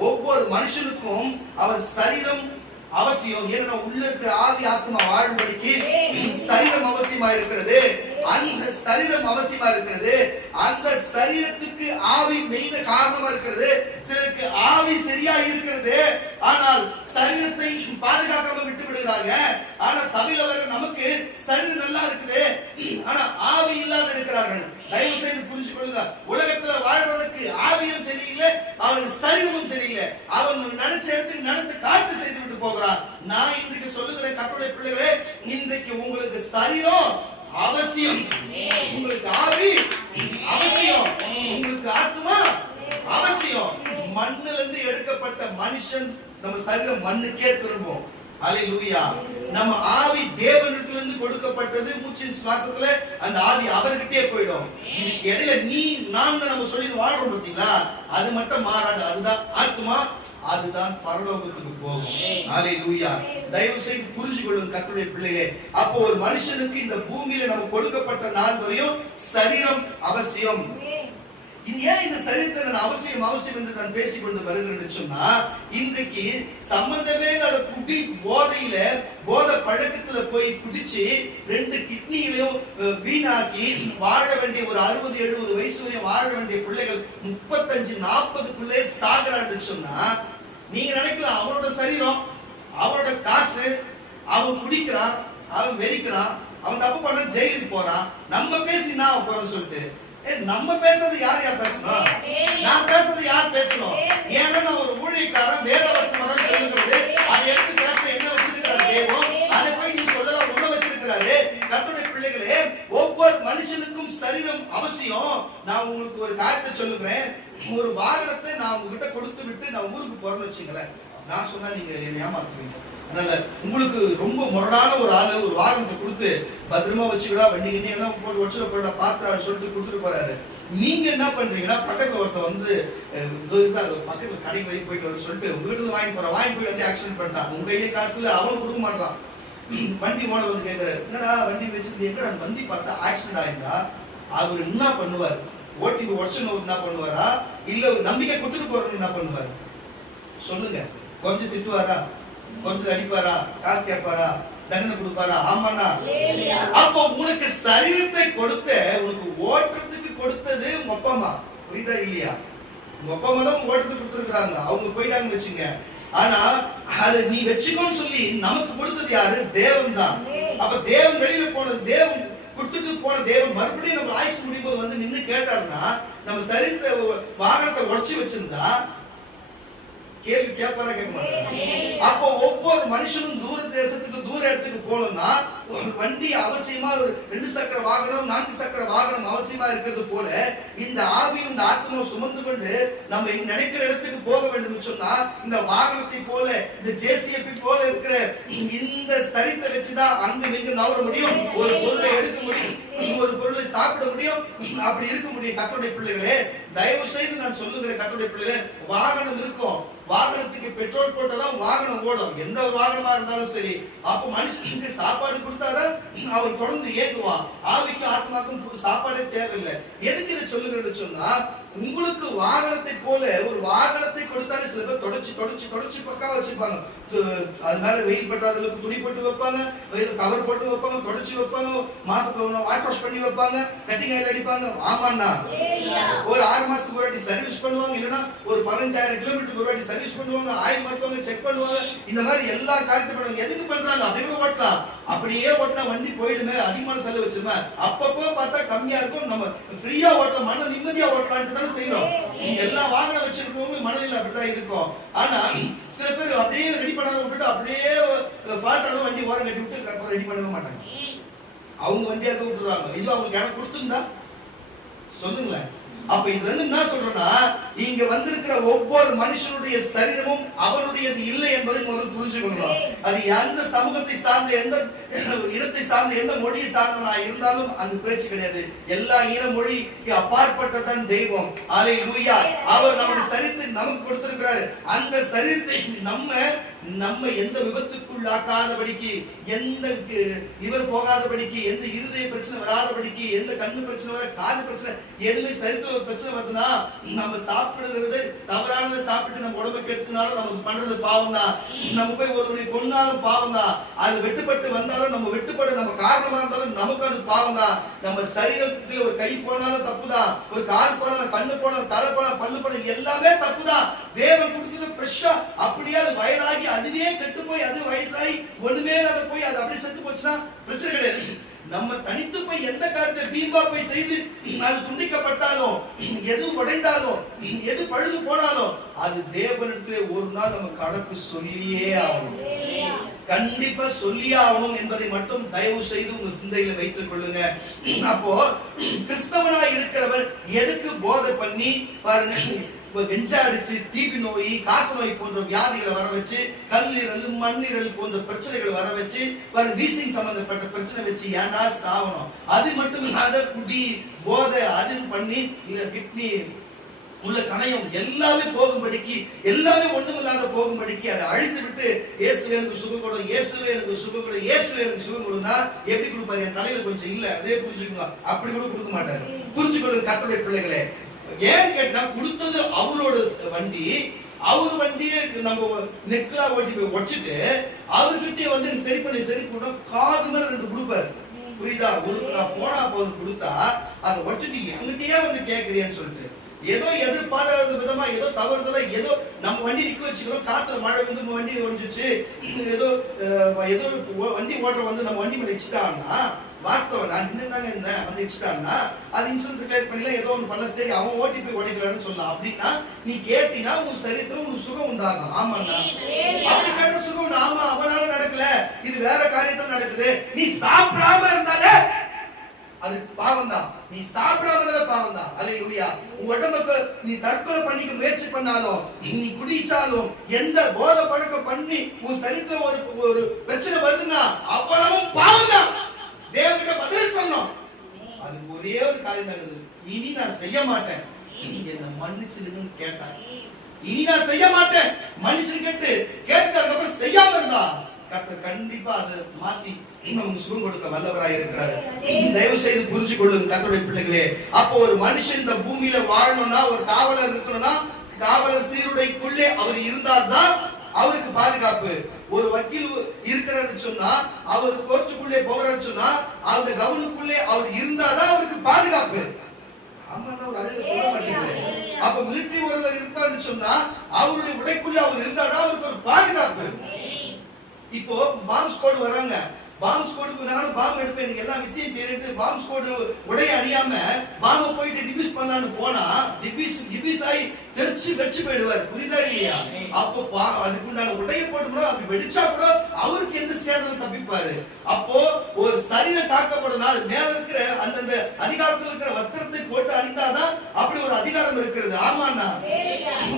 ஒவ்வொரு மனுஷனுக்கும் அவர் சரீரம் அவசியம். ஏன்னா உள்ள இருக்கிற ஆவி ஆத்மா வாழும்படிக்கு சரீரம் அவசியமா இருக்கிறது. அந்த சரீரம் அவசியமா இருக்கிறது. அந்த சரீரத்துக்கு ஆவி மெயின காரணமா இருக்கிறது. சிலருக்கு ஆவி சரியா இருக்கிறது, ஆனால் சரீரத்தை பாதுகாக்காம விட்டு விடுகிறாங்க. ஆனா சபையில வர நமக்கு சரீரம் நல்லா இருக்குது, ஆனா ஆவி இல்லாத இருக்கிறார்கள். தயவு செய்து புரிஞ்சு கொள்ளுங்க. உலகத்துல வாழ்றவனுக்கு ஆவியும் சரியில்லை, அவனுக்கு சரீரமும் சரியில்லை. அவன் நினைச்ச இடத்துக்கு நடந்து காத்து செய்து விட்டு போகிறான். நான் இன்றைக்கு சொல்லுகிறேன் கர்த்தருடைய பிள்ளைகளே, இன்றைக்கு உங்களுக்கு சரீரம் அவசியம், உங்களுக்கு ஆவி அவசியம், உங்களுக்கு ஆத்மா அவசியம். மண்ணிலிருந்து இருந்து எடுக்கப்பட்ட மனுஷன் நம்ம சரீரம் மண்ணுக்கே திரும்பும். அல்லேலூயா. நம்ம ஆவி தேவனிடத்திலிருந்து கொடுக்கப்பட்டது. மூச்சின் சுவாசத்துல அந்த ஆவி அவர்கிட்டே போயிடும். இதுக்கு இடையில நீ நான் நம்ம சொல்லி வாழ்றோம் பாத்தீங்களா, அது மட்டும் மாறாது. அதுதான் ஆத்மா, அதுதான் பரலோகத்துக்கு போகும். அல்லேலூயா. தயவு செய்து புரிஞ்சு கொள்ளுங்க கர்த்தருடைய பிள்ளைகளே. அப்போ ஒரு மனுஷனுக்கு இந்த பூமியில நம்ம கொடுக்கப்பட்ட நாள் வரையும் சரீரம் அவசியம். ஏன் இந்த சரீரத்தை அவசியம் என்று நான் பேசிக் கொண்டு வருகிறேன் சொன்னா, இன்றைக்கு சம்பந்தமே இல்லாத குடி போதை பழக்கத்துல போய் குடிச்சு 2 கிட்னியிலையும் வீணாக்கி வாழ வேண்டிய ஒரு 60-70 வயசு வரையும் வாழ வேண்டிய பிள்ளைகள் 35-40க்குள்ளே சாகுறான்னு சொன்னா, நீங்க நினைக்கலாம் அவனோட சரீரம், அவனோட காசு, அவன் குடிக்கிறான், அவன் வெறிக்கிறான், அவன் தப்பு பண்ண ஜெயிலுக்கு போறான், நம்ம பேசி நான் போறோம்னு சொல்லிட்டு. நம்ம பேசுறது யார் பேசணும்? நான் பேசுறது யார் பேசணும்? ஏன்னா நான் ஒரு ஊழியக்காரன், வேதவசனம் தான் சொல்லுகிறது. அதை எடுத்து பேச என்ன வச்சிருக்கிறாரு தேவன், அதை போய் நீ சொல்லதா உள்ள வச்சிருக்கிறாரு. கர்த்தருடைய பிள்ளைகளே, ஒவ்வொரு மனுஷனுக்கும் சரீரம் அவசியம். நான் உங்களுக்கு ஒரு காரியத்தை சொல்லுகிறேன். ஒரு வாகனத்தை நான் உங்ககிட்ட கொடுத்து விட்டு நான் ஊருக்கு போறேன்னு வச்சுங்களேன், நான் சொன்னா நீங்க என்ன ஏமாத்துவீங்க. அதனால உங்களுக்கு ரொம்ப முரடான ஒரு ஆளு ஒரு வாகனத்தை கொடுத்து பத்திரமா வச்சுக்கிடா, வண்டி கிண்டி எல்லாம் போட்டு வச்சுட போயிடா பாத்திரம் சொல்லிட்டு கொடுத்துட்டு போறாரு. நீங்க என்ன பண்றீங்கன்னா, பக்கத்துல ஒருத்தர் வந்து பக்கத்துல கடைக்கு வரைக்கும் போயிட்டு வர சொல்லிட்டு உங்ககிட்ட வாங்கி போயிட்டு வந்து ஆக்சிடென்ட் பண்ணிட்டான். உங்க கையிலே காசுல அவன் கொடுக்க மாட்டான். வண்டி மாடல் வந்து கேட்கிறாரு, என்னடா வண்டி வச்சிருக்கீங்க? எங்கடா வண்டி பார்த்தா ஆக்சிடென்ட் ஆயிருந்தா அவர் என்ன பண்ணுவார்? ஓட்டிக்கு உடச்சுன்னு என்ன பண்ணுவாரா, இல்ல நம்பிக்கை கொடுத்துட்டு போறவங்க என்ன பண்ணுவாரு சொல்லுங்க? கொஞ்சம் திட்டுவாரா, கொஞ்சம் அடிப்பாரா, காசு கேட்பாரா, தண்டனை கொடுப்பாரா? ஆமாண்ணா. அப்போ உனக்கு சரீரத்தை கொடுத்த, உனக்கு ஓட்டுறதுக்கு கொடுத்தது உங்க அப்பா அம்மா. புரியுதா இல்லையா? உங்க அப்பா அம்மா தான் ஓட்டுறதுக்கு கொடுத்துருக்காங்க, அவங்க போயிட்டாங்க வச்சுங்க. ஆனா அதை நீ வச்சுக்கோன்னு சொல்லி நமக்கு கொடுத்தது யாரு? தேவன் தான். அப்ப தேவன் வெளியில போனது, தேவன் கொடுத்துட்டு போன தேவன் மறுபடியும் நம்ம ஆயுசு முடியும் போது வந்து நின்று கேட்டாருன்னா, நம்ம சரீரத்தை வாகனத்தை உடைச்சு வச்சிருந்தா கேள்வி கேட்பாரா? கேட்க மாட்டாங்க. அப்போ ஒவ்வொரு மனுஷனும் தூர தேசத்துக்கு, தூர இடத்துக்கு போகணும்னா ஒரு வண்டி அவசியமா, ஒரு 2 சக்கர வாகனம், 4 சக்கர வாகனம் அவசியமா இருக்கிறது போல இந்த ஆவியும் இந்த ஆத்மாவும் சுமந்து கொண்டு நம்ம நினைக்கிற இடத்துக்கு போக வேண்டும் சொன்னா இந்த வாகனத்தை போல, இந்த ஜேசிபி போல இருக்கிற இந்த சரீரத்தை வச்சுதான் அங்க இங்க நவர முடியும், ஒரு பொருளை எடுக்க முடியும், ஒரு பொருளை சாப்பிட முடியும், அப்படி இருக்க முடியும். கர்த்தருடைய பிள்ளைகளே, தயவு செய்து நான் சொல்லுகிற கர்த்தருடைய பிள்ளைகளே, வாகனம் இருக்கும், வாகனத்துக்கு பெட்ரோல் போட்டாதான் வாகனம் ஓடும், எந்த வாகனமா இருந்தாலும் சரி. அப்ப மனுஷனுக்கு சாப்பாடு கொடுத்தாதான் அவன் தொடர்ந்து இயங்குவான். ஆவிக்கும் ஆத்மாக்கும் சாப்பாடே தேவையில்லை. எதுக்கு இதை சொல்லுகிறது சொன்னா, உங்களுக்கு வாகனத்தை போல ஒரு வாகனத்தை கொடுத்தாலே சில பேர் தொடச்சு பக்கா வச்சிருப்பாங்க. அதனால வெயில் பட்டாத அளவுக்கு துணி போட்டு வைப்பாங்க, கவர் போட்டு வைப்பாங்க, தொடச்சு வைப்பாங்க, மாசத்துல வாட்டர் வாஷ் பண்ணி வைப்பாங்க, கட்டிங் ஆயில் அடிப்பாங்க. ஆமாண்ணா. ஒரு 6 மாசத்துக்கு ஒரு வாட்டி சர்வீஸ் பண்ணுவாங்க, இல்லைன்னா ஒரு 15,000 கிலோமீட்டருக்கு ஒரு வாட்டி சர்வீஸ் பண்ணுவாங்க, ஆயில் மாத்துவாங்க, செக் பண்ணுவாங்க. இந்த மாதிரி எல்லா காரியத்தை பண்ணுவாங்க. எதுக்கு பண்றாங்க? அப்படியே ஓட்டலாம், அப்படியே ஓட்டினா வண்டி போயிடுமே, அதிகமான செலவு வச்சிருமே. அப்பப்போ பார்த்தா கம்மியா இருக்கும், நம்ம ஃப்ரீயா ஓட்டலாம், மன நிம்மதியா ஓட்டலான்ட்டு தானே செய்யறோம். எல்லா வாகனம் வச்சிருக்கவங்க மனதில் அப்படிதான் இருக்கும். ஆனா சில பேர் அப்படியே ரெடி பண்ணாத விட்டுட்டு அப்படியே ஃபால்ட்டான வண்டி ஓரம் கட்டி விட்டு அப்புறம் ரெடி பண்ணவே மாட்டாங்க. அவங்க வண்டியா இருக்க விட்டுருவாங்க. இது அவங்களுக்கு யாரும் கொடுத்துருந்தா சொல்லுங்களேன். அப்ப இதுல இருந்து என்ன சொல்றேன்னா, இங்க வந்திருக்கிற ஒவ்வொரு மனுஷனுடைய சரீரமும் அவருடையது இல்லை என்பதை முதல்ல புரிஞ்சுக்கணும். அது எந்த சமூகத்தை சார்ந்த, எந்த இனத்தை சார்ந்த, எந்த மொழியை சார்ந்தவனா இருந்தாலும் அந்த பேச்சு கிடையாது. எல்லா இன மொழிக்கு அப்பாற்பட்டதான் தெய்வம். அல்லேலூயா. அவர் நம்முடைய சரீரத்தை நமக்கு கொடுத்திருக்கிறாரு. அந்த சரீரத்தை நம்ம எந்த விபத்துக்குள்ளாக்காதபடிக்கு, எந்த லிவர் போகாதபடிக்கு, எந்த இருதய பிரச்சனை வராதபடிக்கு, எந்த கண்ணு பிரச்சனை வர, காது பிரச்சனை, எதுவுமே சரித்திர பிரச்சனை வருதுன்னா, நம்ம சாப்பிடுறது தவறானதை சாப்பிட்டு நம்ம உடம்பை கெடுத்தனாலும் நமக்கு பண்றது பாவம் தான். நம்ம போய் ஒருவனை கொன்னாலும் பாவம் தான். அது வெட்டுப்பட்டு வந்தாலும், நம்ம வெட்டுப்பட நம்ம காரணமா இருந்தாலும் நமக்கு அது பாவம் தான். நம்ம சரீரத்துல ஒரு கை போனாலும் தப்புதான், ஒரு கால் போனாலும், கண்ணு போனாலும், தலை போனாலும், பல்லு போனாலும் எல்லாமே தப்புதான். தேவன் கொடுத்தது ஃப்ரெஷ்ஷா அப்படியே அது வயதாகி அதுவே கெட்டு போய் அது வயசாகி ஒண்ணுமே இல்லாத போய் அது அப்படியே செத்து போச்சுன்னா பிரச்சனை கிடையாது. நம்ம தனித்து போய் எந்த காரியத்தை வீம்பா போய் செய்து அது துண்டிக்கப்பட்டாலும், எது உடைந்தாலும், எது பழுது போனாலும் அது தேவனிடத்திலே ஒரு நாள் நம்ம கணக்கு சொல்லியே ஆகணும். கண்டிப்பா சொல்லியே ஆகணும் என்பதை மட்டும் தயவு செய்து உங்க சிந்தையில வைத்துக் கொள்ளுங்க. அப்போ கிறிஸ்தவனா இருக்கிறவர் எதுக்கு போதை பண்ணி பாருங்க, வெஞ்சா அடிச்சு டிபி நோய், காச நோய் போன்ற வியாதிகளை வர வச்சு, கல்லீரல், மண்ணீரல் போன்ற பிரச்சனைகளை வர வச்சு, வீசிங் சம்பந்தப்பட்ட பிரச்சனை வச்சு ஏன்டா சாவணும்? அது மட்டும் இல்லாத குடி, போதை அதுன்னு பண்ணி கிட்னி உள்ள கணையம் எல்லாமே போகும்படிக்கு, எல்லாமே ஒண்ணுமில்லாத போகும்படிக்கு அதை அழித்து விட்டு, இயேசுவே எனக்கு சுகம் கொடு, இயேசுவே எனக்கு சுகம் கொடு, இயேசுவே எனக்கு சுகம் கொடுனா எப்படி கொடுப்பாரு? என் தலையில கொஞ்சம் இல்ல, அதே புரிஞ்சுக்கோங்க. அப்படி கூட கொடுக்க மாட்டாரு. புரிஞ்சுக்கொள்ளுங்க கர்த்தருடைய பிள்ளைகளே. ஏன் கேட்டா, கொடுத்தது அவரோட வண்டி, அவர் வண்டியை நம்ம நெட்லா ஓட்டி போய் உடைச்சிட்டு அவர்கிட்ட வந்து சரி பண்ணி காது மேல 2 கொடுப்பாரு. புரியுதா? ஒரு நான் போனா போது கொடுத்தா அதை உடைச்சிட்டு என்கிட்டயே வந்து கேட்கறியான்னு சொல்லிட்டு, ஏதோ எதிர்பாராத விதமா, ஏதோ தவறுதலா, ஏதோ நம்ம வண்டி நிக்க வச்சுக்கிறோம், காத்துல மழை வந்து நம்ம வண்டி ஒழிஞ்சிச்சு, ஏதோ வண்டி ஓட்டுற வந்து நம்ம வண்டி மேல வச்சுட்டான்னா, வாஸ்தவம் நான் இன்னும் இருந்தேன் வந்து வச்சுட்டான்னா அது இன்சூரன்ஸ் கிளியர் பண்ணல, ஏதோ ஒன்று பண்ணல, சரி அவன் ஓட்டி போய் உடைக்கலான்னு சொல்லலாம். அப்படின்னா நீ கேட்டீங்கன்னா உன் சரீரத்துல உனக்கு சுகம் உண்டாகும். ஆமாண்ணா, அப்படி கேட்ட சுகம் உண்டு. ஆமா, அவனால நடக்கல, இது வேற காரியத்தால் நடக்குது. நீ சாப்பிடாம இருந்தாலே அது பாவம் தான். நீ சாப்பிடாம இருந்தாலே பாவம் தான். அல்லேலூயா. உன் உடம்புக்கு நீ தற்கொலை பண்ணிக்க முயற்சி பண்ணாலும், நீ குடிச்சாலும், எந்த போதை பழக்கம் பண்ணி உன் சரீரத்துல ஒரு பிரச்சனை வருதுன்னா அவ்வளவும் பாவம் தான். தேவகிட்ட பதில் சொன்னோம். அது ஒரே ஒரு காரியம் தான், இனி நான் செய்ய மாட்டேன், என்ன மன்னிச்சிடுங்கன்னு கேட்டான். இனி நான் செய்ய மாட்டேன் மன்னிச்சு கேட்டதுக்கு அப்புறம் செய்யாம இருந்தா கர்த்தர் கண்டிப்பா அதை மாத்தி நமக்கு சுகம் கொடுக்க வல்லவராய் இருக்கிறார். தயவு செய்து புரிஞ்சு கொள்ளுங்க கர்த்தருடைய பிள்ளைகளே. அப்போ ஒரு மனுஷன் இந்த பூமியில வாழணும்னா, ஒரு காவலர் இருக்கணும்னா, காவலர் சீருடைக்குள்ளே அவர் இருந்தால்தான் அவருக்கு பாதுகாப்பு. ஒரு வக்கீல் இருக்கிறான்னு சொன்னா, அவர் கோர்ட்டுக்குள்ளே போகிறான்னு சொன்னா, அந்த கவனுக்குள்ளே அவர் இருந்தாதான் அவருக்கு பாதுகாப்பு. அப்ப மிலிட்டரி ஒருவர் இருப்பார்னு சொன்னா, அவருடைய உடைக்குள்ள அவர் இருந்தாதான் அவருக்கு ஒரு பாதுகாப்பு. இப்போ பாம்ப் ஸ்குவாட் வராங்க, பாம்ப் ஸ்குவாடுக்கு நானும் பாம்பு எடுப்பேன், நீங்க எல்லாம் வித்தியை தெரிவித்து பாம்ப் ஸ்குவாடு உடைய அணியாம பாம்பை போயிட்டு டிபியூஸ் பண்ணலான்னு போனா டிபியூஸ் ஆகி தெரிச்சு வெச்சு போயிடுவார். புரியுதா இல்லையா? அப்போ அதுக்குண்டான உடைய போட்டோம்னா அப்படி வெடிச்சா கூட அவருக்கு எந்த சேதம் தப்பிப்பாரு. அப்போ ஒரு சரீரம் காக்கப்படனால மேல இருக்கிற அந்தந்த அதிகாரத்தில் இருக்கிற வஸ்திரத்தை போட்டு அணிந்தாதான் அப்படி ஒரு அதிகாரம் இருக்கிறது. ஆமாண்ணா,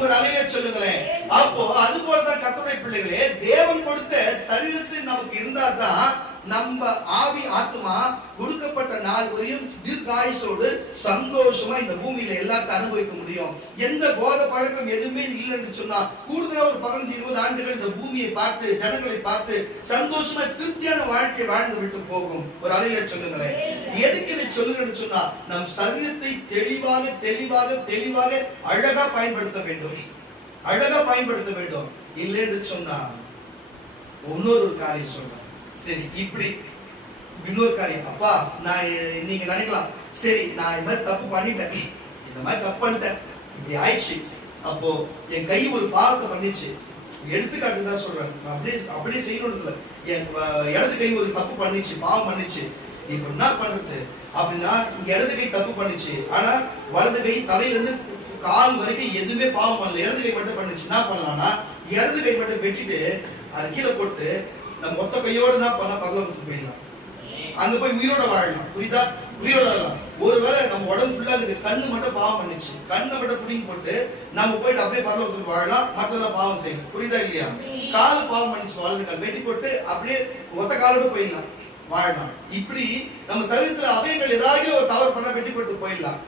ஒரு அலைய சொல்லுங்களேன். அப்போ அது போலதான் கர்த்தருடைய பிள்ளைகளே, தேவன் கொடுத்த சரீரத்தை நமக்கு இருந்தாதான் நம்ம ஆவி ஆத்மா கொடுக்கப்பட்ட நாள் வரையும் தீர்காயுசோடு சந்தோஷமா இந்த பூமியில எல்லாத்தையும் அனுபவிக்க முடியும். எந்த போத பழக்கம் எதுவுமே இல்லைன்னு சொன்னா, கூடுதலா ஒரு 15-20 ஆண்டுகள் இந்த பூமியை பார்த்து ஜனங்களை பார்த்து சந்தோஷமா திருப்தியான வாழ்க்கை வாழ்ந்து விட்டு போகும். ஒரு அலையில சொல்லுங்களேன். எதுக்கு இதை சொல்லுங்கன்னு சொன்னா, நம் சரீரத்தை தெளிவாக தெளிவாக தெளிவாக அழகா பயன்படுத்த வேண்டும், அழகா பயன்படுத்த வேண்டும். இல்லைன்னு சொன்னா இன்னொரு காரியம் சொல்றேன். சரி, இப்படி இன்னொரு காரியம், அப்பா நான் நீங்க நினைக்கலாம், சரி நான் இந்த மாதிரி தப்பு பண்ணிட்டேன், இந்த மாதிரி தப்பு பண்ணிட்டேன், இப்படி ஆயிடுச்சு. அப்போ என் கை ஒரு பாவத்தை பண்ணிச்சு, எடுத்துக்காட்டு தான் சொல்றேன், அப்படியே செய்யணும். என் இடது கை ஒரு தப்பு பண்ணிச்சு, பாவம் பண்ணிச்சு, இப்ப என்ன பண்றது அப்படின்னா, இங்க இடது கை தப்பு பண்ணிச்சு, ஆனா வலது கை தலையில இருந்து கால் வரைக்கும் எதுவுமே பாவம் பண்ணல, இடது கை மட்டும் பண்ணிச்சு. என்ன பண்ணலாம்னா, இடது கை மட்டும் வெட்டிட்டு அது கீழே போட்டு நம்ம மொத்த கையோட தான் பண்ண பரலோகத்துக்கு போயிடலாம், அங்க போய் உயிரோட வாழலாம். புரியுதா? உயிரோட வாழலாம். ஒருவேளை நம்ம உடம்பு ஃபுல்லா இருக்குது, கண்ணு மட்டும் பாவம் பண்ணிச்சு, கண்ணை மட்டும் புடிங்கி போட்டு நம்ம போயிட்டு அப்படியே பரலோகத்துக்கு வாழலாம், மற்றதெல்லாம் பாவம் செய்யணும். புரியுதா இல்லையா? கால் பாவம் பண்ணிச்சு, வலது கால் வெட்டி போட்டு அப்படியே ஒத்த காலோட போயிடலாம், வாழலாம். இப்படி நம்ம சரீரத்துல அவயங்கள் ஏதாவது ஒரு தவறு பண்ணா வெட்டி போட்டு போயிடலாம்.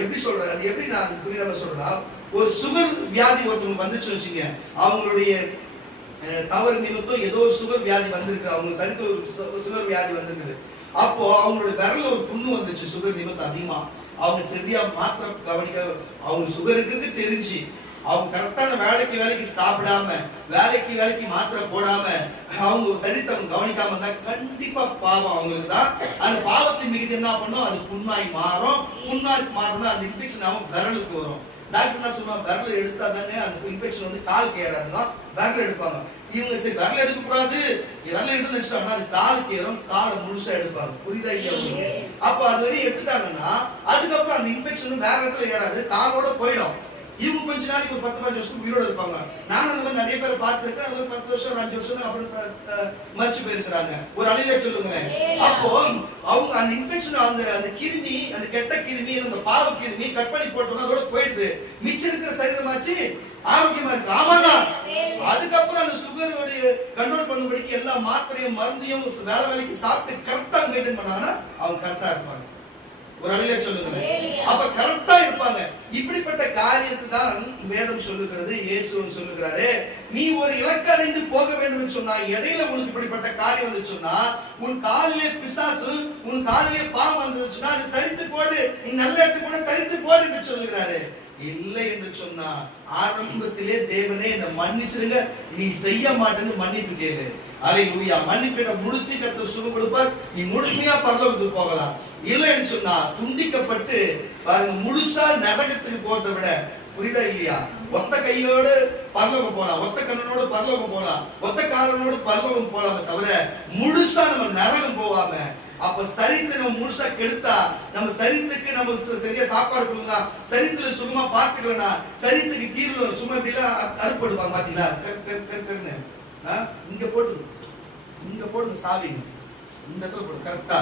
எப்படி சொல்ற, அது எப்படி நான் புரியாம சொல்றேன்னா, ஒரு சுகர் வியாதி ஒருத்தவங்க வந்துச்சு வச்சுங்க, அவங்களுடைய தவறு நிமித்தம் ஏதோ சுகர் வியாதி வந்திருக்கு, அவங்க சரீரத்துல ஒரு சுகர் வியாதி வந்திருக்குது. அப்போ அவங்களோட விரல்ல ஒரு புண்ணு வந்துச்சு சுகர் நிமித்தம் அதிகமா. அவங்க சரியா மாத்திரை கவனிக்க, அவங்க சுகர் இருக்கிறது தெரிஞ்சு அவங்க கரெக்டான வேலைக்கு சாப்பிடாம, வேலைக்கு மாத்திரை போடாம, அவங்க சரீரத்தை அவங்க கவனிக்காம இருந்தா கண்டிப்பா பாவம் அவங்களுக்கு தான். அந்த பாவத்தின் மீது என்ன பண்ணும், அது புண்ணாய் மாறும். புண்ணாய் மாறினா அந்த இன்ஃபெக்ஷன் அவன் விரலுக்கு வரும். டாக்டர் என்ன சொல்லுவாங்க, விரல் எடுத்தா தானே அந்த இன்ஃபெக்ஷன் வந்து காலுக்கு ஏறாதுன்னா விரல் எடுப்பாங்க. இவங்க சரி விரல் எடுக்க கூடாது, விரல் எடுத்து நினைச்சிட்டாங்கன்னா அது காலுக்கு ஏறும், காலை முழுசா எடுப்பாங்க. புரியுதா இல்லையா? அப்ப அது வரையும் எடுத்துட்டாங்கன்னா அதுக்கப்புறம் அந்த இன்ஃபெக்ஷன் வேற இடத்துல ஏறாது, காலோட போயிடும். இவங்க கொஞ்ச நாளைக்கு ஒரு 10-15 வருஷத்துக்கு உயிரோட இருப்பாங்க. நானும் அந்த மாதிரி நிறைய பேரை பார்த்திருக்கேன். அது 10 வருஷம் 5 வருஷம் அப்புறம் மறிச்சு போயிருக்கிறாங்க. ஒரு அலையில சொல்லுங்க. அப்போ அவங்க அந்த இன்ஃபெக்ஷன், அந்த கிருமி, அந்த கெட்ட கிருமி, அந்த பாவ கிருமி கட் பண்ணி போட்டோம்னா அதோட போயிடுது. மிச்சம் இருக்கிற சரீரமாச்சு ஆரோக்கியமா இருக்கு. ஆமாண்ணா. அதுக்கப்புறம் அந்த சுகரோடைய கண்ட்ரோல் பண்ணும்படிக்கு எல்லா மாத்திரையும் மருந்தையும் வேலைக்கு சாப்பிட்டு கரெக்டா மெயின்டைன் பண்ணாங்கன்னா அவங்க கரெக்டா இருப்பாங்க. ஒரு அலையில சொல்லுங்க. அப்ப கரெக்டா இருப்பாங்க. இப்படிப்பட்ட காரியத்தை தான் வேதம் சொல்லுகிறது, இயேசு சொல்லுகிறாரு. நீ ஒரு இலக்கு அடைந்து போக வேண்டும் சொன்னா, இடையில உனக்கு இப்படிப்பட்ட காரியம் வந்து சொன்னா, உன் காலிலே பிசாசு, உன் காலிலே பாவம் வந்து சொன்னா அது தரித்து போடு, நீ நல்ல இடத்துக்கு போன தரித்து போடு என்று சொல்லுகிறாரு. இல்லை என்று சொன்னா, ஆரம்பத்திலே தேவனே என்ன மன்னிச்சிருங்க, நீ செய்ய மாட்டேன்னு மன்னிப்பு கேளு. அல்லேலூயா. மன்னிப்பிட முழுத்தி கர்த்தர் சுகம் கொடுப்பார், நீ முழுமையா பரலோகத்துக்கு போகலாம். இல்லைன்னு சொன்னா துண்டிக்கப்பட்டு பாருங்க, முழுசா நரகத்துக்கு போறதை விட, புரியுதா இல்லையா, ஒத்த கையோடு பரலோகம் போலாம், ஒத்த கண்ணனோடு பரலோகம் போலாம், ஒத்த காலனோடு பரலோகம் போலாமே தவிர முழுசா நம்ம நரகம் போவாம. அப்ப சரீரத்தை நம்ம முழுசா கெடுத்தா, நம்ம சரீரத்துக்கு நம்ம சரியா சாப்பாடு கொடுக்கலாம், சரீரத்துல சுகமா பார்த்துக்கலனா, சரீரத்துக்கு கீழே சும்மா இப்படி எல்லாம் அறுப்படுவாங்க பாத்தீங்களா, இங்க போடுங்க சாவி, இந்த இடத்துல போடு கரெக்டா.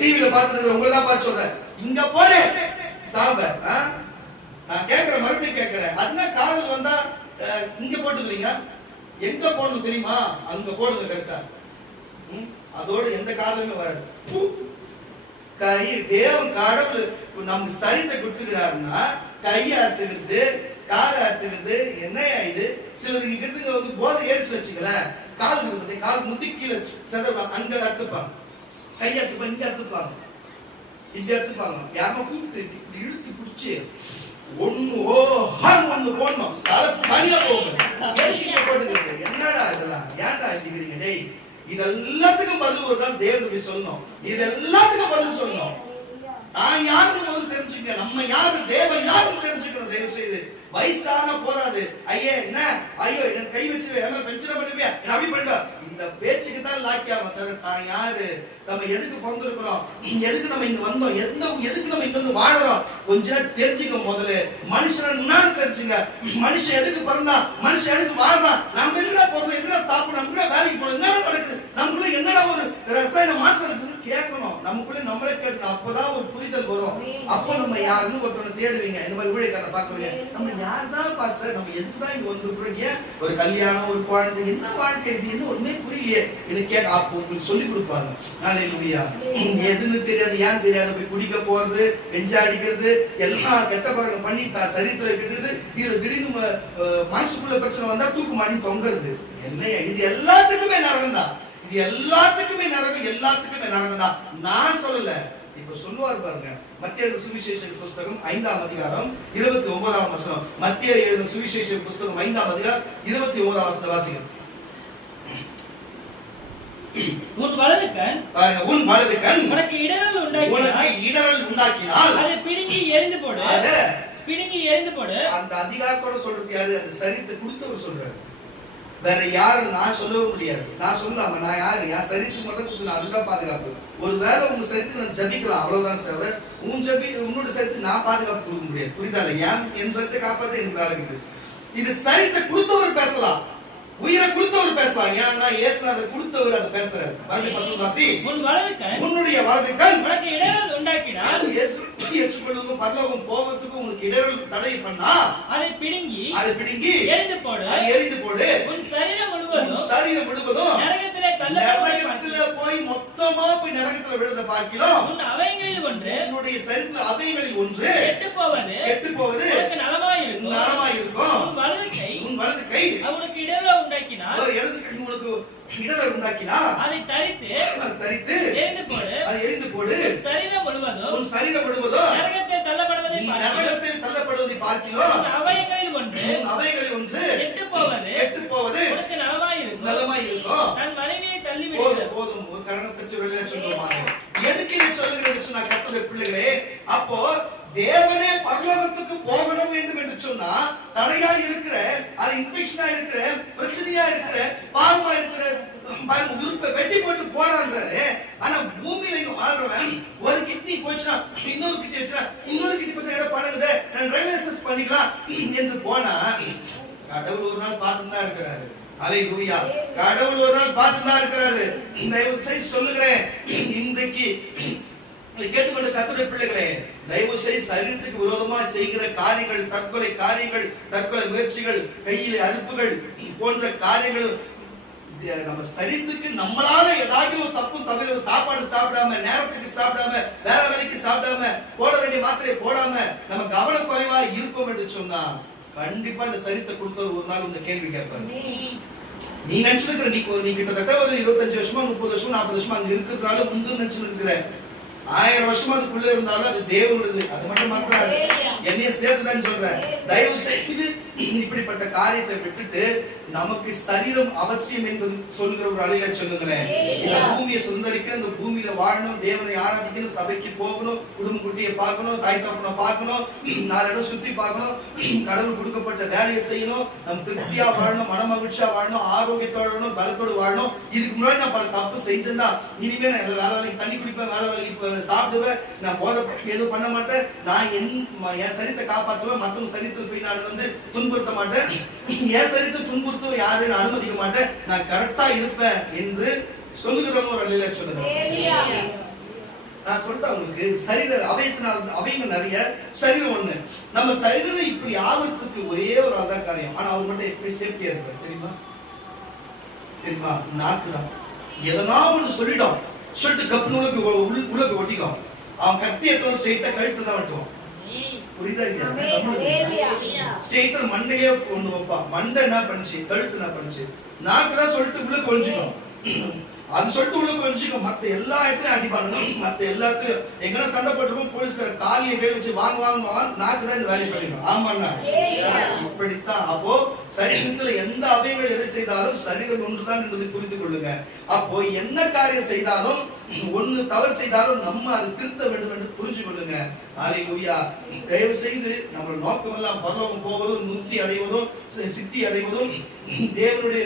டிவில பாத்துட்டு உங்களை தான் பார்த்து சொல்றேன், இங்க போடு சாவ. நான் கேட்கிறேன், மறுபடியும் கேட்கிறேன், அதுனா காதல் வந்தா இங்க போட்டுக்கிறீங்க, எங்க போடணும் தெரியுமா, அங்க போடுங்க கரெக்டா. அதோட எந்த காரணமே வராது. கை தேவன் கடவுள் நமக்கு சரீரத்தை கொடுத்துக்கிறாருன்னா கையை அறுத்துக்கிறது, காலை அறுத்துக்கிறது என்னையா இது? சிலதுக்கு கிட்டுங்க வந்து போதை ஏறிச்சு வச்சுங்களேன், கால் இருக்குது, கால் முட்டி கீழே செதறாங்க, அங்க அறுத்துப்பாங்க, கை அறுத்துப்பாங்க, இங்க அறுத்துப்பாங்க, இங்க அறுத்துப்பாங்க. யாரோ கூப்பிட்டு இப்படி இழுத்து பிடிச்சி ஒண்ணு ஒண்ணு போடணும், தனியா போகணும். போட்டுக்கிறது என்னடா இதெல்லாம், ஏன்டா அடிக்கிறீங்க? டேய், இது எல்லாத்துக்கும் பதில் ஒரு நாள் தேவனுக்கு சொல்லணும். இது எல்லாத்துக்கும் பதில் சொல்லணும். நான் யாருன்னு முதல்ல தெரிஞ்சுக்க, நம்ம யாரு, தேவன் யாருன்னு தெரிஞ்சுக்கணும். தயவு செய்து வயசான போறாது, ஐயா என்ன, ஐயோ என்ன கை வச்சிருவேன், பென்ஷன் பண்ணிருப்பியா, அப்படி பண்ற, இந்த பேச்சுக்கு தான் லாக்கியாம தவிர நான் யாரு, நம்ம எதுக்கு பிறந்திருக்கிறோம், எதுக்கு நம்ம இங்க வந்தோம், எதுக்கு நம்ம இங்க வந்து வாழறோம், கொஞ்ச நேரம் தெரிஞ்சுக்க. முதல்ல மனுஷன் முன்னாடி தெரிஞ்சுங்க. மனுஷன் எதுக்கு பிறந்தா, மனுஷன் எதுக்கு வாழ்றான், நம்ம எதுக்குடா பிறந்தோம், எதுக்குடா சாப்பிடணும், எதுக்குடா வேலைக்கு போறோம், என்ன நடக்குது, நமக்குள்ள என்னடா ஒரு ரசாயன மாற்றம் இருக்குதுன்னு கேட்கணும். நமக்குள்ள நம்மளே கேட்கணும். அப்பதான் ஒரு புரிதல் வரும். அப்போ நம்ம யாருன்னு ஒருத்தனை தேடுவீங்க. இந்த மாதிரி ஊழியக்காரனை பாக்குறீங்க, நம்ம யாருதான் பாஸ்டர், நம்ம எதுக்குதான் இங்க வந்திருக்கிறோம், ஏன் ஒரு கல்யாணம், ஒரு குழந்தை, என்ன வாழ்க்கை இது, என்ன ஒண்ணுமே புரியலையே எனக்கு கேட்க. அப்போ உங்களுக்கு சொல்லி கொடுப்பாங்க. எதுன்னு தெரியாது, ஏன் தெரியாது, போய் குடிக்க போறது, பெஞ்சா அடிக்கிறது, எல்லாம் கெட்ட பழக்கம் பண்ணி சரீரத்துல கெட்டுது. இதுல திடீர்னு மனசுக்குள்ள பிரச்சனை வந்தா தூக்கு மாட்டி தொங்குறது. என்ன இது எல்லாத்துக்குமே நரகம் தான், இது எல்லாத்துக்குமே நரகம், எல்லாத்துக்குமே நரகம் தான். நான் சொல்லல, இப்ப சொல்லுவார் பாருங்க. மத்திய சுவிசேஷ புஸ்தகம் 5ஆம் அதிகாரம் 29ஆம் வசனம். மத்திய சுவிசேஷ புஸ்தகம் 5ஆம் அதிகாரம் 29ஆம் வசனத்தை வாசிங்க. உன் வலது கண், உன் வலது கண் உனக்கு இடறல் உண்டாக்கினால் அதை பிடுங்கி எறிந்து போடு, பிடுங்கி எறிந்து போடு. அந்த அதிகாரத்தோட சொல்றது யாரு? அந்த சரீரத்தை கொடுத்தவர் சொல்றாரு. வேற யாரும் நான் சொல்லவே முடியாது. நான் சொல்லலாமா, நான் யாரு, என் சரீரத்துக்கு மட்டும் கொடுக்கலாம், அதுதான் பாதுகாப்பு. ஒரு வேலை உங்க சரீரத்துக்கு நான் ஜபிக்கலாம், அவ்வளவுதான் தவிர உன்னோட சரீரத்துக்கு நான் பாதுகாப்பு கொடுக்க முடியாது. புரியுதா? என் சரீரத்தை காப்பாற்ற எனக்கு வேலை இருக்குது. இது சரீரத்தை கொடுத்தவர் பேசலாம், உயிரை கொடுத்தவர் பேசலாம். ஏன்னா இயேசுநாதர் கொடுத்தவர் அதை பேசுறாரு. உன் வலது கண், உன்னுடைய வலது கண் உனக்கு இடறல் உண்டாக்கினால், இயேசு ஏற்றுக்கொள்ளுங்க, பரலோகம் போவதற்கு உங்களுக்கு இடரல் தடை பண்ணா அதை பிடுங்கி எரிந்து போடு. உன் சரீரம் முழுவதும் நரகத்திலே போய் மொத்தமா போய் நரகத்துல விழுந்த பார்க்கிறோம். உன் அவைகளில் ஒன்று, உன்னுடைய சரீரத்தில் அவைகளில் ஒன்று கெட்டு போவது உனக்கு நலமாய் இருக்கும். உன் வலது கை உனக்கு இடரல் உண்டாக்கினால், இடரல் உண்டாக்கினால் அதை தரித்து எரிந்து போடு. சரீரம் முழுவதும் நரகத்தில் தள்ளப்படுவதை பார்க்கிறோம். அவைகளில் ஒன்று கெட்டு போவது உனக்கு நலமாய் இருக்கும். தன் மனைவியை தள்ளிவிடு. போதும் ஒரு கரணத்தை வெளியே சொல்லுவாங்க. எதுக்கு இதை சொல்லுகிறது சொன்னா கர்த்தருடைய பிள்ளைகளே, அப்போ தேவனே பரலோகத்துக்கு போகணும் வேண்டும் என்று சொன்னா தடையா இருக்கிற, அது இன்ஃபெக்ஷனா இருக்கிற, பிரச்சனையா இருக்கிற, பாவமா இருக்கிற உறுப்பை வெட்டி போட்டு போறான்றாரு. ஆனா பூமியிலையும் வாழ்றவன் ஒரு கிட்னி போச்சுன்னா இன்னொரு கிட்னி வச்சுனா இன்னொரு கிட்னி போச்சுனா இடம் பழகுது, நான் டையாலிசிஸ் பண்ணிக்கலாம் என்று போனா கடவுள் ஒரு நாள் பார்த்துதான் தான் இருக்கிறாரு. அல்லேலூயா. கடவுள் ஒரு நாள் பார்த்துதான் தான் இருக்கிறாரு. தயவு செய்து சொல்லுகிறேன், இன்றைக்கு கேட்டுக்கொண்ட கர்த்தருடைய பிள்ளைகளே, தயவு செய்து சரீரத்துக்கு விரோதமா செய்கிற காரியங்கள், தற்கொலை முயற்சிகள், கையில அறுப்புகள் போன்ற காரியங்கள், நம்ம சரீரத்துக்கு நம்மளால ஏதாவது ஒரு தப்பும் தவிர சாப்பாடு சாப்பிடாம, நேரத்துக்கு சாப்பிடாம, வேலைக்கு சாப்பிடாம, போட வேண்டிய மாத்திரை போடாம நம்ம கவனக்குறைவா இருப்போம் என்று சொன்னா கண்டிப்பா இந்த சரீரத்தை கொடுத்தவர் ஒரு நாள் இந்த கேள்வி கேட்பாரு. நீ நினைச்சிருக்கிற நீ கிட்டத்தட்ட ஒரு 25 வருஷமா 30 வருஷமா 40 வருஷமா அங்க இருக்கிறதுனால முந்து நினைச்சிருக்கிற 1000 வருஷமா அதுக்குள்ள இருந்தாலும் அது தேவனுடையது. அது மட்டும் மாற்றாது, என்னைய சேர்த்துதான் சொல்றேன். தயவு செய்து இப்படிப்பட்ட காரியத்தை விட்டுட்டு நமக்கு சரீரம் அவசியம் என்பது சொல்லுகிற ஒரு அழில சொல்லுங்களேன். இந்த பூமியை சுந்தரிக்க, இந்த பூமியில வாழணும், தேவனை ஆராதிக்கணும், சபைக்கு போகணும், குடும்ப குட்டியை பார்க்கணும், தாய் தகப்பனை பார்க்கணும், 4 இடம் சுத்தி பார்க்கணும், கடவுள் கொடுக்கப்பட்ட வேலையை செய்யணும், நம்ம திருப்தியா வாழணும், மன மகிழ்ச்சியா வாழணும், ஆரோக்கியத்தோட வாழணும், பலத்தோடு வாழணும். இதுக்கு முன்னாடி நான் பல தப்பு செஞ்சிருந்தா இனிமே நான் வேலைக்கு தண்ணி குடிப்பேன், வேலைக்கு சாப்பிடுவேன், நான் போதை எதுவும் பண்ண மாட்டேன், நான் என் சரீரத்தை காப்பாற்றுவேன், மற்றவங்க சரீரத்தில் போய் நான் வந்து துன்புறுத்த மாட்டேன், என் சரீரத்தை துன்புறுத்த யாரையும் அனுமதிக்க மாட்டேன், நான் கரெக்டா இருப்பேன் என்று சொல்லுகிறவங்க ஒரு அழில சொல்லுங்க. நான் சொல்லிட்டேன் உங்களுக்கு, சரீர அவயத்தினால் அவைங்க நிறைய, சரீரம் ஒண்ணு. நம்ம சரீரம் இப்படி ஆபத்துக்கு ஒரே ஒரு அதான் காரியம். ஆனா அவர் மட்டும் எப்படி சேஃப்டியா இருப்பார் தெரியுமா? நாக்கு தான். எதனா ஒண்ணு சொல்லிடும், சொல்லிட்டு கப்புன்னு உள்ள போய் ஒட்டிக்கும். அவன் கத்தி எடுத்து ஸ்ட்ரெயிட்டா கழுத்து தான் வெட்டுவான். புரியுதா இல்லையா? ஸ்ட்ரெயிட்டா மண்டையே ஒண்ணு வைப்பா. மண்டை என்ன பண்ணுச்சு, கழுத்து என்ன பண்ணுச்சு, நாக்கு தான் சொல்லிட்டு உள்ள கொஞ்சிக்கும். அது சொல்லிட்டு உள்ள கொஞ்சிக்கும். மத்த எல்லா இடத்துலயும் அடிப்பானுங்க. மத்த எல்லாத்துலயும் எங்கன்னா சண்டை போட்டுருப்போம், போலீஸ்கார காலியை கை வச்சு வாங்க வாங்க நாக்கு தான் இந்த வேலையை பண்ணிக்கணும். ஆமாண்ணா, இப்படித்தான். அப்போ சரீரத்துல எந்த அவயங்கள் எதை செய்தாலும் சரீரம் ஒன்றுதான் என்பதை புரிந்து கொள்ளுங்க. அப்போ என்ன காரியம் செய்தாலும், ஒண்ணு தவறு செய்தாலும் நம்ம அதை திருத்த வேண்டும் என்று புரிஞ்சு கொள்ளுங்க. ஹல்லேலூயா. தயவு செய்து நம்ம நோக்கம் எல்லாம் பரலோகம் போவதும், முக்தி அடைவதும், சித்தி அடைவதும், தேவனுடைய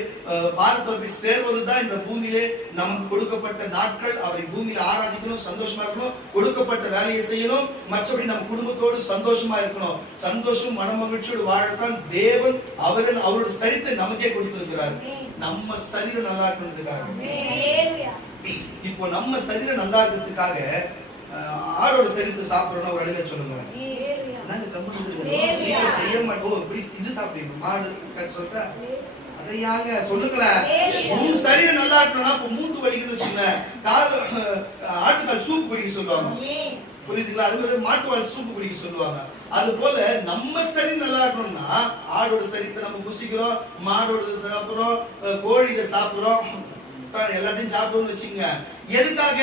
பாதத்தில் போய் சேர்வதுதான் இந்த பூமியிலே நமக்கு கொடுக்கப்பட்ட நாட்கள். அவரை பூமியில ஆராதிக்கணும், சந்தோஷமா இருக்கணும், கொடுக்கப்பட்ட வேலையை செய்யணும், மற்றபடி நம்ம குடும்பத்தோடு சந்தோஷமா இருக்கணும். சந்தோஷம் மனமகிழ்ச்சியோடு வாழத்தான் தேவன் அவருடைய சரித்தை நமக்கே கொடுத்திருக்கிறார். நம்ம சரீரம் நல்லா இருக்கணுன்றதுக்காக. இப்போ நம்ம சரீரம் நல்லா இருக்கிறதுக்காக ஆடோட சரீரத்தை சாப்பிடணும். ஒரு அழகா சொல்லுங்க. செய்ய மாட்டோம். இது சாப்பிடுங்க மாடு சொல்லிட்டா அதையாங்க சொல்லுங்களேன். உன் சரீரம் நல்லா இருக்கணும்னா இப்ப மூட்டு வலிக்குது வச்சுங்க, கால் ஆட்டுக்கால் சூப்பு குடிக்க சொல்லுவாங்க. புரியுதுங்களா? அது மாதிரி மாட்டுவால் சூப்பு குடிக்க சொல்லுவாங்க. அது போல நம்ம சரி நல்லா இருக்கணும்னா ஆடோட சரீரத்தை நம்ம புசிக்கிறோம், மாடோட சாப்பிடுறோம், கோழி இதை சாப்பிடுறோம், எல்லாத்தையும் சாப்பிடுவோம்னு வச்சுங்க. எதுக்காக?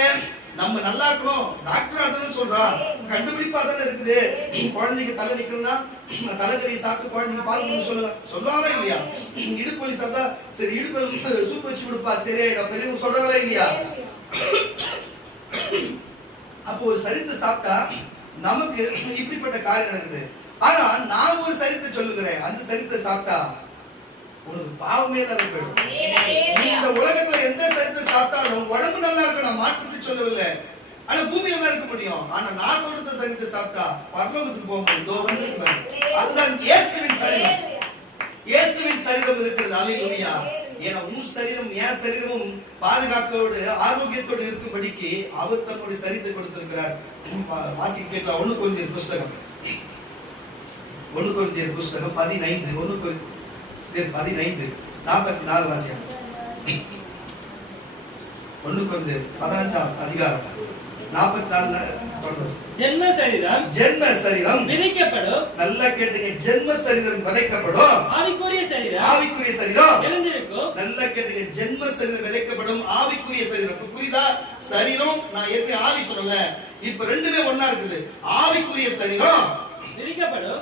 நம்ம நல்லா இருக்கணும். டாக்டர் அதான் சொல்றான், கண்டுபிடிப்பா தானே இருக்குது. குழந்தைக்கு தலை நிக்கணும்னா தலைக்கறி சாப்பிட்டு குழந்தைக்கு பால் கொடுக்க சொல்லுங்க. சொல்லுவாங்களா இல்லையா? இடுப்பு வலி சாப்பிட்டா சரி இடுப்பு சூப் வச்சு கொடுப்பா சரியாயிடும் பெரியவங்க சொல்றாங்களா இல்லையா? அப்போ ஒரு சரித்தை சாப்பிட்டா நமக்கு இப்படிப்பட்ட காரியம் நடக்குது. ஆனா நான் ஒரு சரித்தை சொல்லுகிறேன், அந்த சரித்தை சாப்பிட்டா உனக்கு பாவமே தான் போயிடும். நீ இந்த உலகத்துல எந்த சரித்தை சாப்பிட்டாலும் உடம்பு நல்லா இருக்கு, நான் மாற்றத்தை சொல்லவில்லை. ஆனா பூமியில தான் இருக்க முடியும். ஆனா நான் சொல்றத சரித்தை சாப்பிட்டா பரலோகத்துக்கு போக முடியும். அதுதான் இயேசுவின் சரீரம். இயேசுவின் சரீரம் இருக்கிறது. அல்லேலூயா. ஏன்னா உன் சரீரம் என் சரீரமும் பாதுகாப்போடு ஆரோக்கியத்தோடு இருக்கும்படிக்கு அவர் தன்னுடைய சரீரத்தை கொடுத்திருக்கிறார். வாசிக்க கேட்கலாம். 1 கொரிந்தியர் புஸ்தகம் 15 1 கொரிந்தியர் 15 44 வாசியம். 1 கொரிந்தியர் 15ஆம் அதிகாரம் 44 ஜென்ம சரீரம் விதைக்கப்படும். நல்லா கேட்டுங்க. ஜென்ம சரீரம் விதைக்கப்படும், ஆவிக்குரிய சரீரம் எழுந்திருக்கும். நல்லா கேட்டுங்க. ஜென்ம சரீரம் விதைக்கப்படும், ஆவிக்குரிய சரீரம். புரியுதா? சரீரம் நான் ஏற்கனவே ஆவி சொல்லல, இப்ப ரெண்டுமே ஒண்ணா இருக்குது. ஆவிக்குரிய சரீரம் விதைக்கப்படும்,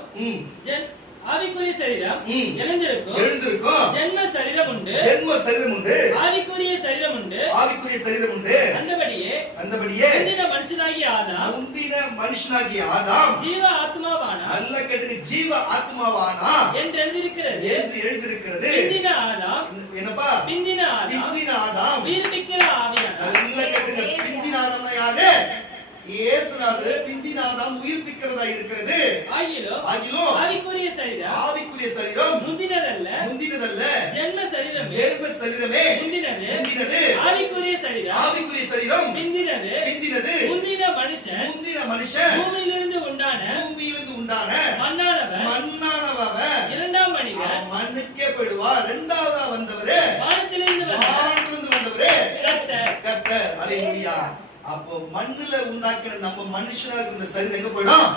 ஆவிக்குரிய சரீரம் எழுந்திருக்கும். ஜென்ம சரீரம் உண்டு, ஆவிக்குரிய சரீரம் உண்டு. அந்தபடியே முந்தின மனுஷனாகிய ஆதாம் ஜீவ ஆத்மாவானா. நல்ல கேட்டுங்க. ஜீவ ஆத்மாவானா என்று எழுதியிருக்கிறது. என்னப்பா? பிந்தின ஆதாம் உயிர்ப்பிக்கிற ஆவியானா. நல்ல கேட்டுங்க. பிந்தின ஆதாம்னா யாரு? இயேசுநாதர். பிந்தின ஆதாம் உயிர்ப்பிக்கிறதா இருக்கிறது. ஆகிலும் ஆவிக்குரிய சரீரம் முந்தினதல்ல. ஜென்ம சரீரமே முந்தினது. ஆவிக்குரிய சரீரம் பிந்தினது. முந்தின மனுஷன் பூமியிலிருந்து உண்டான மண்ணானவன். இரண்டாம் மனிதன் மண்ணுக்கே போயிடுவார். இரண்டாவதா வந்தவரே வானத்திலிருந்து வந்தவரே கர்த்தர். அல்லேலூயா. அப்போ மண்ணுல உண்டாக்கின நம்ம மனுஷனா இருக்கிற சரீரம் எங்க போயிடும்?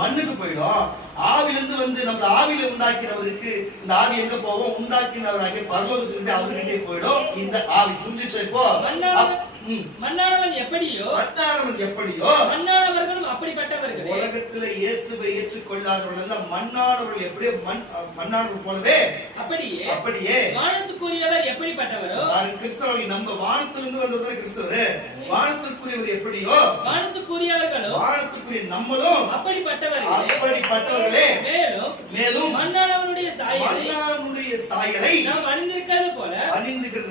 மண்ணுக்கு போயிடும். ஆவிலிருந்து வந்து நம்ம ஆவியில உண்டாக்கினவருக்கு இந்த ஆவி எங்க போவோம்? உண்டாக்கினவராகிய பரலோகத்துக்கு அவர்கிட்டே போயிடும் இந்த ஆவி. புரிஞ்சுச்சா? இப்போ மண்ணானவன் எப்படியோ மண்ணானவர்களும் அப்படிப்பட்டவர்கள். உலகத்துல இயேசுவை ஏற்றுக்கொள்ளாதவர்கள் எல்லாம் மண்ணானவர்கள் எப்படியோ மண்ணானவர்கள் போலவே அப்படியே வானத்துக்குரியவர் எப்படிப்பட்டவரோ. கிறிஸ்தவர்கள் நம்ம வானத்திலிருந்து வந்தவர் கிறிஸ்தவர். வானத்துக்குரியவர் எப்படியோ வானத்துக்குரிய நம்மளும் அப்படிப்பட்டவர்களே. மேலும் மண்ணானவனுடைய சாயலை நாம் அணிந்திருக்கிறது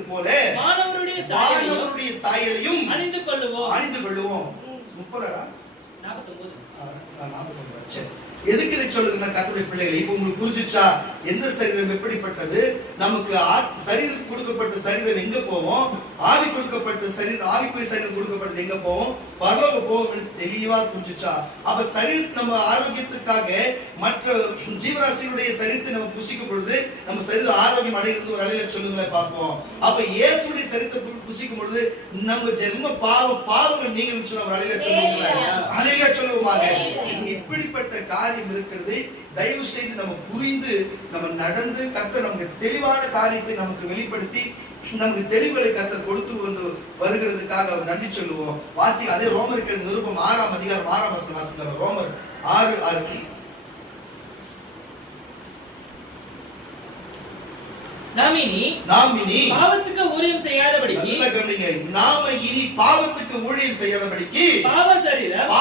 போல மாணவருடைய சாயலையும் அணிந்து கொள்ளுவோம். 30 49 எதுக்கு இதை சொல்லுங்க கர்த்தருடைய பிள்ளைகளை? இப்ப உங்களுக்கு புரிஞ்சுச்சா எந்த சரீரம் எப்படிப்பட்டது? நமக்கு சரீரம் கொடுக்கப்பட்ட சரீரம் எங்க போவோம்? ஆவி கொடுக்கப்பட்ட சரீரம், ஆவிக்குரிய சரீரம் கொடுக்கப்பட்டது எங்க போவோம்? பரலோக போவோம். தெளிவா புரிஞ்சுச்சா? அப்ப சரீரத்தை நம்ம ஆரோக்கியத்துக்காக மற்ற ஜீவராசிகளுடைய சரீரத்தை நம்ம புசிக்கும் பொழுது நம்ம சரீரம் ஆரோக்கியம் அடைகிறது. ஒரு அலையில சொல்லுங்களேன் பார்ப்போம். அப்ப இயேசுடைய சரீரத்தை புசிக்கும் பொழுது நம்ம ஜென்ம பாவங்கள் நீங்க ஒரு அலையில சொல்லுங்களேன், அலையில சொல்லுவோமாக. இப்படிப்பட்ட காரியம் இருக்கிறது. தயவு செய்து நம்ம புரிந்து நம்ம நடந்து கர்த்தர் நமக்கு தெளிவான காரியத்தை நமக்கு வெளிப்படுத்தி நமக்கு தெளிவுகளை கர்த்தர் கொடுத்து கொண்டு வருகிறதுக்காக அவர் நன்றி சொல்லுவோம். வாசி அதே ரோமருக்கு நிருபம் 6ஆம் அதிகாரம் 6ஆம் வசனம் வாசிக்கலாம். ரோமர் 6:6. நாம் இனி பாவத்துக்கு ஊழியம் செய்யாதபடிக்கு, நல்ல கவனிங்க, நாம இனி பாவத்துக்கு ஊழியம் செய்யாதபடிக்கு பாவ சரீரம்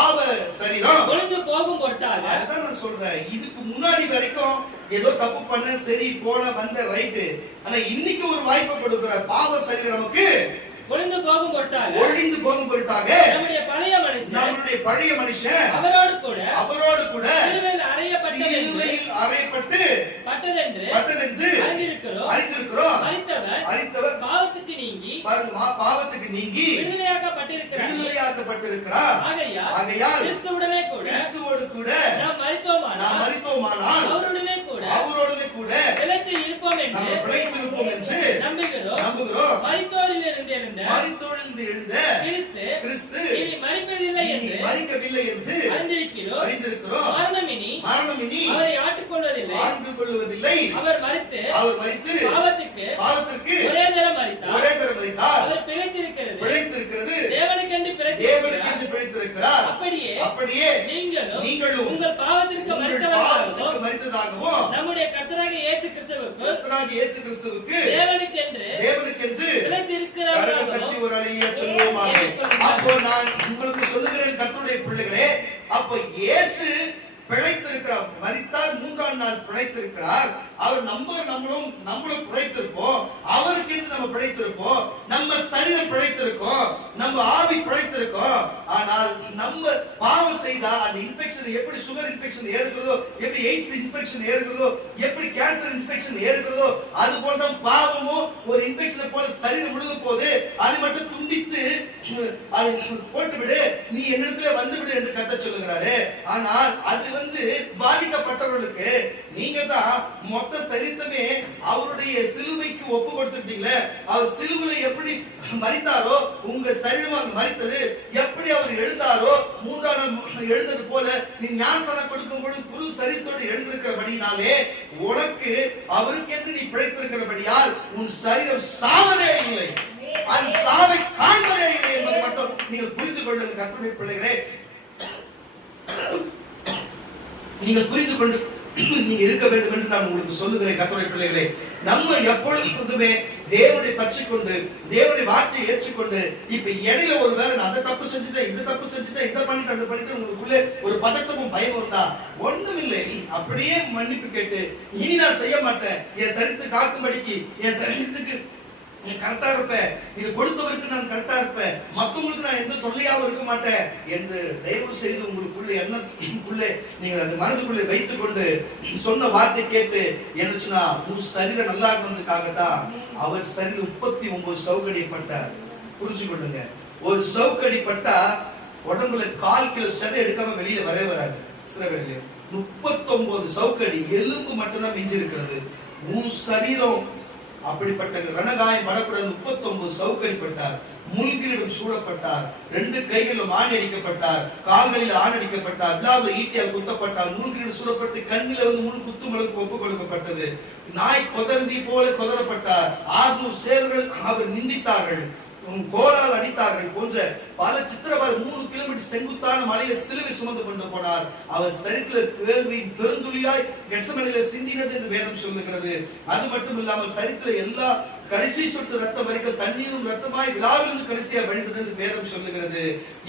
ஒளிந்து போகும் பொருட்டாக. அதான் நான் சொல்றேன், இதுக்கு முன்னாடி வரைக்கும் ஏதோ தப்பு பண்ண, சரி போன வந்த ரைட்டு, ஆனா இன்னைக்கு ஒரு வாய்ப்பை கொடுக்கிறார். பாவ சரீரம் நமக்கு ஒளிந்து போகும் பொருட்டாக நம்முடைய பழைய மனுஷன் அவரோடு கூட சிலுவையில் அறையப்பட்டு பட்டதென்று அறிந்திருக்கிறோம். மரித்தவர் பாவத்துக்கு நீங்கி விடுதலையாக்கப்பட்டிருக்கிறார். ஆகையால் கிறிஸ்துவோடு கூட நாம் மரித்தோமானால் அவருடனே கூட பிழைத்திருப்போம் என்று நம்புகிறோம். மரித்தோரிலிருந்து எழுந்த கிறிஸ்து இனி மரிக்கவில்லை என்று அறிந்திருக்கிறோம். மரணம் இனி அவரை ஆட்டுக்கொள்வதில்லை. அவர் மரித்து பாவத்துக்கு ஒரே தரம் மரித்தார். அவர் பிழைத்திருக்கிறது தேவனுக்கென்று பிழைத்திருக்கிறார். அப்படியே நீங்களும் உங்கள் பாவத்திற்கு மரித்ததாகவும் நம்முடைய கர்த்தராகிய இயேசு கிறிஸ்துவுக்கு தேவனுக்கென்று பிழைத்திருக்கிறார். ஒரு அலையா சொல்லுவோமாக. அப்போ நான் உங்களுக்கு சொல்லுகிறேன் கர்த்தருடைய பிள்ளைகளே, அப்போ இயேசு பிழைத்திருக்கிறார். மரித்தார், 3ஆம் நாள் பிழைத்திருக்கிறார். அவர் நம்மளும் பிழைத்திருப்போம். அவருக்கு நம்ம பிழைத்திருப்போம். நம்ம சரீரம் பிழைத்திருக்கோம். நம்ம ஆவி பிழைத்திருக்கோம். ஆனால் நம்ம பாவம் செய்தா அந்த இன்ஃபெக்ஷன் எப்படி சுகர் இன்ஃபெக்ஷன் ஏறுகிறதோ, எப்படி எய்ட்ஸ் இன்ஃபெக்ஷன் ஏறுகிறதோ, எப்படி கேன்சர் இன்ஃபெக்ஷன் ஏறுகிறதோ, அது போல தான் பாவமும் ஒரு இன்ஃபெக்ஷனை போல சரீரம் முழுதும் போது அதை மட்டும் துண்டித்து அதை போட்டு விடு, நீ என்னிடத்துல வந்து விடு என்று கர்த்தர் சொல்லுகிறாரு. ஆனால் அது பாதிக்கப்பட்டவர்களுக்கு நீங்க தான் மொத்த சரீரமே அவருடைய சிலுவைக்கு ஒப்பு கொடுத்துட்டீங்களே. அவர் சிலுவையில எப்படி மரித்தாரோ உங்க சரீரம் மரித்தது, எப்படி அவர் எழுந்தாரோ 3ஆம் நாள் எழுந்தது போல நீ ஞானஸ்நானம் கொடுக்கும் பொழுது புது சரீரத்தோடு எழுந்திருக்கிறபடினாலே உனக்கு அவருக்கென்று நீ பிழைத்திருக்கிறபடியால் உன் சரீரம் சாவதே இல்லை, அது சாவை காண்பதே இல்லை என்பதை மட்டும் நீங்கள் புரிந்து கொள்ளுங்கள் கர்த்தருடைய பிள்ளைகளே. நீங்கள் புரிந்து கொண்டு நீங்க இருக்க வேண்டும் என்று நான் உங்களுக்கு சொல்லுகிறேன் கர்த்தருடைய பிள்ளைகளே. நம்ம எப்பொழுதுமே தேவனை பற்றிக் கொண்டு தேவனுடைய வார்த்தையை ஏற்றுக்கொண்டு இப்ப இடையில ஒரு வேளை நான் அந்த தப்பு செஞ்சுட்டேன், இந்த தப்பு செஞ்சுட்டேன், இந்த பண்ணிட்டு அந்த பண்ணிட்டு உங்களுக்குள்ளே ஒரு பதட்டமும் பயம் இருந்தா ஒண்ணும் இல்லை. அப்படியே மன்னிப்பு கேட்டு இனி நான் செய்ய மாட்டேன், என் சரீரத்தை காக்கும்படிக்கு என் சரீரத்துக்கு நீ கரெக்டா இருப்ப, இது கொடுத்தவருக்கு நான் கரெக்டா இருப்பேன், மற்றவங்களுக்கு நான் எந்த தொல்லையாவும் இருக்க மாட்டேன் என்று தயவு செய்து உங்களுக்குள்ள எண்ணத்துக்குள்ளே நீங்கள் அந்த மனதுக்குள்ளே வைத்துக் கொண்டு சொன்ன வார்த்தை கேட்டு என்ன சொன்னா, உன் சரீரம் நல்லா இருந்ததுக்காகத்தான் அவர் சரீரம் 39 சவுக்கடிப்பட்டார். புரிஞ்சு கொள்ளுங்க, ஒரு சவுக்கடிப்பட்டா உடம்புல 1/4 கிலோ சதை எடுக்காம வெளியில வரவே வராது. சிறவேலையில 39 சவுக்கடி எலும்பு மட்டும்தான் மிஞ்சி இருக்கிறது. உன் சரீரம் அப்படிப்பட்ட ரணகாயம் படக்கூடாது. 39 சவுக்கடிப்பட்டார், முள்கிரிடம் சூடப்பட்டார், 2 கைகளிலும் ஆணி அடிக்கப்பட்டார், கால்களில் ஆணி அடிக்கப்பட்டார், விழாவில் ஈட்டியால் குத்தப்பட்டார், முள்கிரிடம் சூடப்பட்டு கண்ணில முள் குத்துமலுக்கு ஒப்புக் கொடுக்கப்பட்டது, நாய் கொதர்ந்தி போல கொதரப்பட்டார், 600 சேவர்கள் அவர் நிந்தித்தார்கள், கோலால் அடித்தார்கள் போன்ற பல சித்திரவதை. 3 கிலோமீட்டர் செங்குத்தான மலையில சிலுவை சுமந்து கொண்டு போனார். அவர் சரீரத்தில் வேர்வையின் பெருந்துளியாய் கெத்செமனேயிலே சிந்தினது என்று வேதம் சொல்லுகிறது. அது மட்டும் இல்லாமல் சரீரத்தில் எல்லா கடைசி சொட்டு ரத்தம் வரைக்கும் தண்ணீரும் ரத்தமாய் விழாவிலிருந்து கடைசியா வழிந்தது என்று வேதம் சொல்லுகிறது.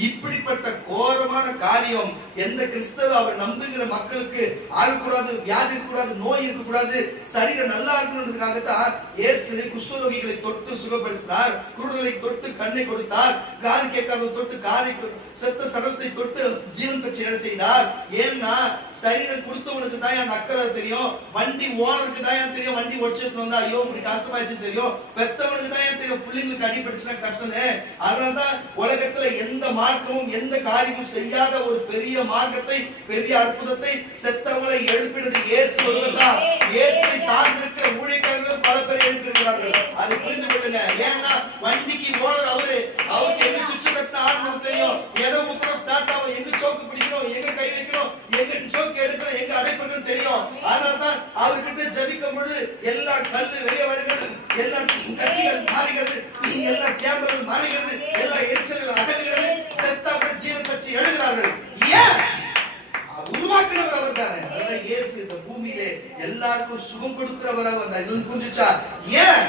இப்படிப்பட்ட கோரமான காரியம் எந்த கிறிஸ்தவ அவர் நம்புகிற மக்களுக்கு ஆகக்கூடாது, வியாதி இருக்கக்கூடாது, நோய் இருக்கக்கூடாது, சரீரம் நல்லா இருக்கணுன்றதுக்காகத்தான் இயேசு குஷ்டரோகிகளை தொட்டு சுகப்படுத்தினார், குருடர்களை தொட்டு கண்ணை கொடுத்தார், காது கேட்காத இல்லாத தொட்டு காதை செத்த சடலத்தை தொட்டு ஜீவன் பெற்று எழ செய்தார். ஏன்னா சரீரம் கொடுத்தவனுக்கு தான் அந்த அக்கறை தெரியும், வண்டி ஓனருக்கு தான் தெரியும், வண்டி ஒடிச்சிட்டு வந்தா ஐயோ இப்படி கஷ்டமாயிடுச்சு தெரியும், பெத்தவனுக்கு தான் தெரியும் பிள்ளைங்களுக்கு அடிபட்டுச்சுன்னா கஷ்டம்னு. அதனாலதான் உலகத்துல எந்த மார்க்கமும் எந்த காரியமும் செய்யாத ஒரு பெரிய மார்க்கத்தை, பெரிய அற்புதத்தை, செத்தவங்களை எழுப்பினது இயேசு ஒருவர் தான். இயேசுவை சார்ந்திருக்கிற ஊழியக்காரர்கள் பல பேர் எழுப்பியிருக்கிறார்கள். அதை புரிந்து கொள்ளுங்க. ஏன்னா வண்டிக்கு ஓனர் அவரு, அவருக்கு எங்க சுற்று கட்டின ஆரம்பம் தெரியும், எதை முத்திரம் ஸ்டார்ட் ஆகும், எங்க சோக்கு பிடிக்கணும், எங்க கை வைக்கணும், எங்க சோக்கு எடுக்கணும், எங்க அடைப்பணும் தெரியும். அதனால்தான் அவர்கிட்ட ஜபிக்கும் பொழுது எல்லா கல்லு வெளியே வருகிறது, எல்லா கட்டிகள் மாறுகிறது, எல்லா கேமரல் மாறுகிறது, எல்லா எரிச்சல்கள் அடங்குகிறது, செத்தா ஜீவன் பற்றி எழுதுகிறார்கள். ஏன்? உருவாக்குறவர் அவர் தானே. அதான் இயேசு இந்த பூமியிலே எல்லாருக்கும் சுகம் கொடுக்கிறவர் அவர் தான். இது புரிஞ்சுச்சா? ஏன்?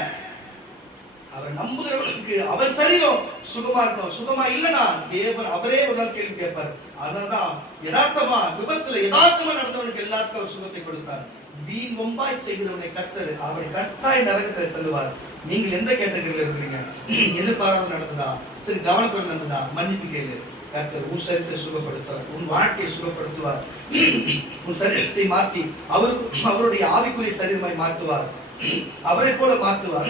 அவர் நம்புகிறவர்களுக்கு அவர் சரீரம் சுகமா இருக்கணும். சுகமா இல்லனா தேவன் அவரே ஒரு நாள் கேள்வி கேட்பார். அதனால்தான் யதார்த்தமா விபத்துல யதார்த்தமா நடந்தவனுக்கு எல்லாருக்கும் அவர் சுகத்தை கொடுத்தார். வீண் வம்பாய் செய்கிறவனை கர்த்தர் அவனை கட்டாய நரகத்தை தள்ளுவார். நீங்கள் எந்த கேட்டகரியில இருக்கிறீங்க? எதிர்பாராமல் நடந்ததா, சரி கவனத்தோடு நடந்ததா, மன்னிப்பு கேளு. கர்த்தர் உன் சரீரத்தை சுகப்படுத்துவார், உன் வாழ்க்கையை சுகப்படுத்துவார், உன் சரீரத்தை மாற்றி அவருடைய ஆவிக்குரிய சரீரமாய் மாற்றுவார், அவரை போல மாற்றுவார்.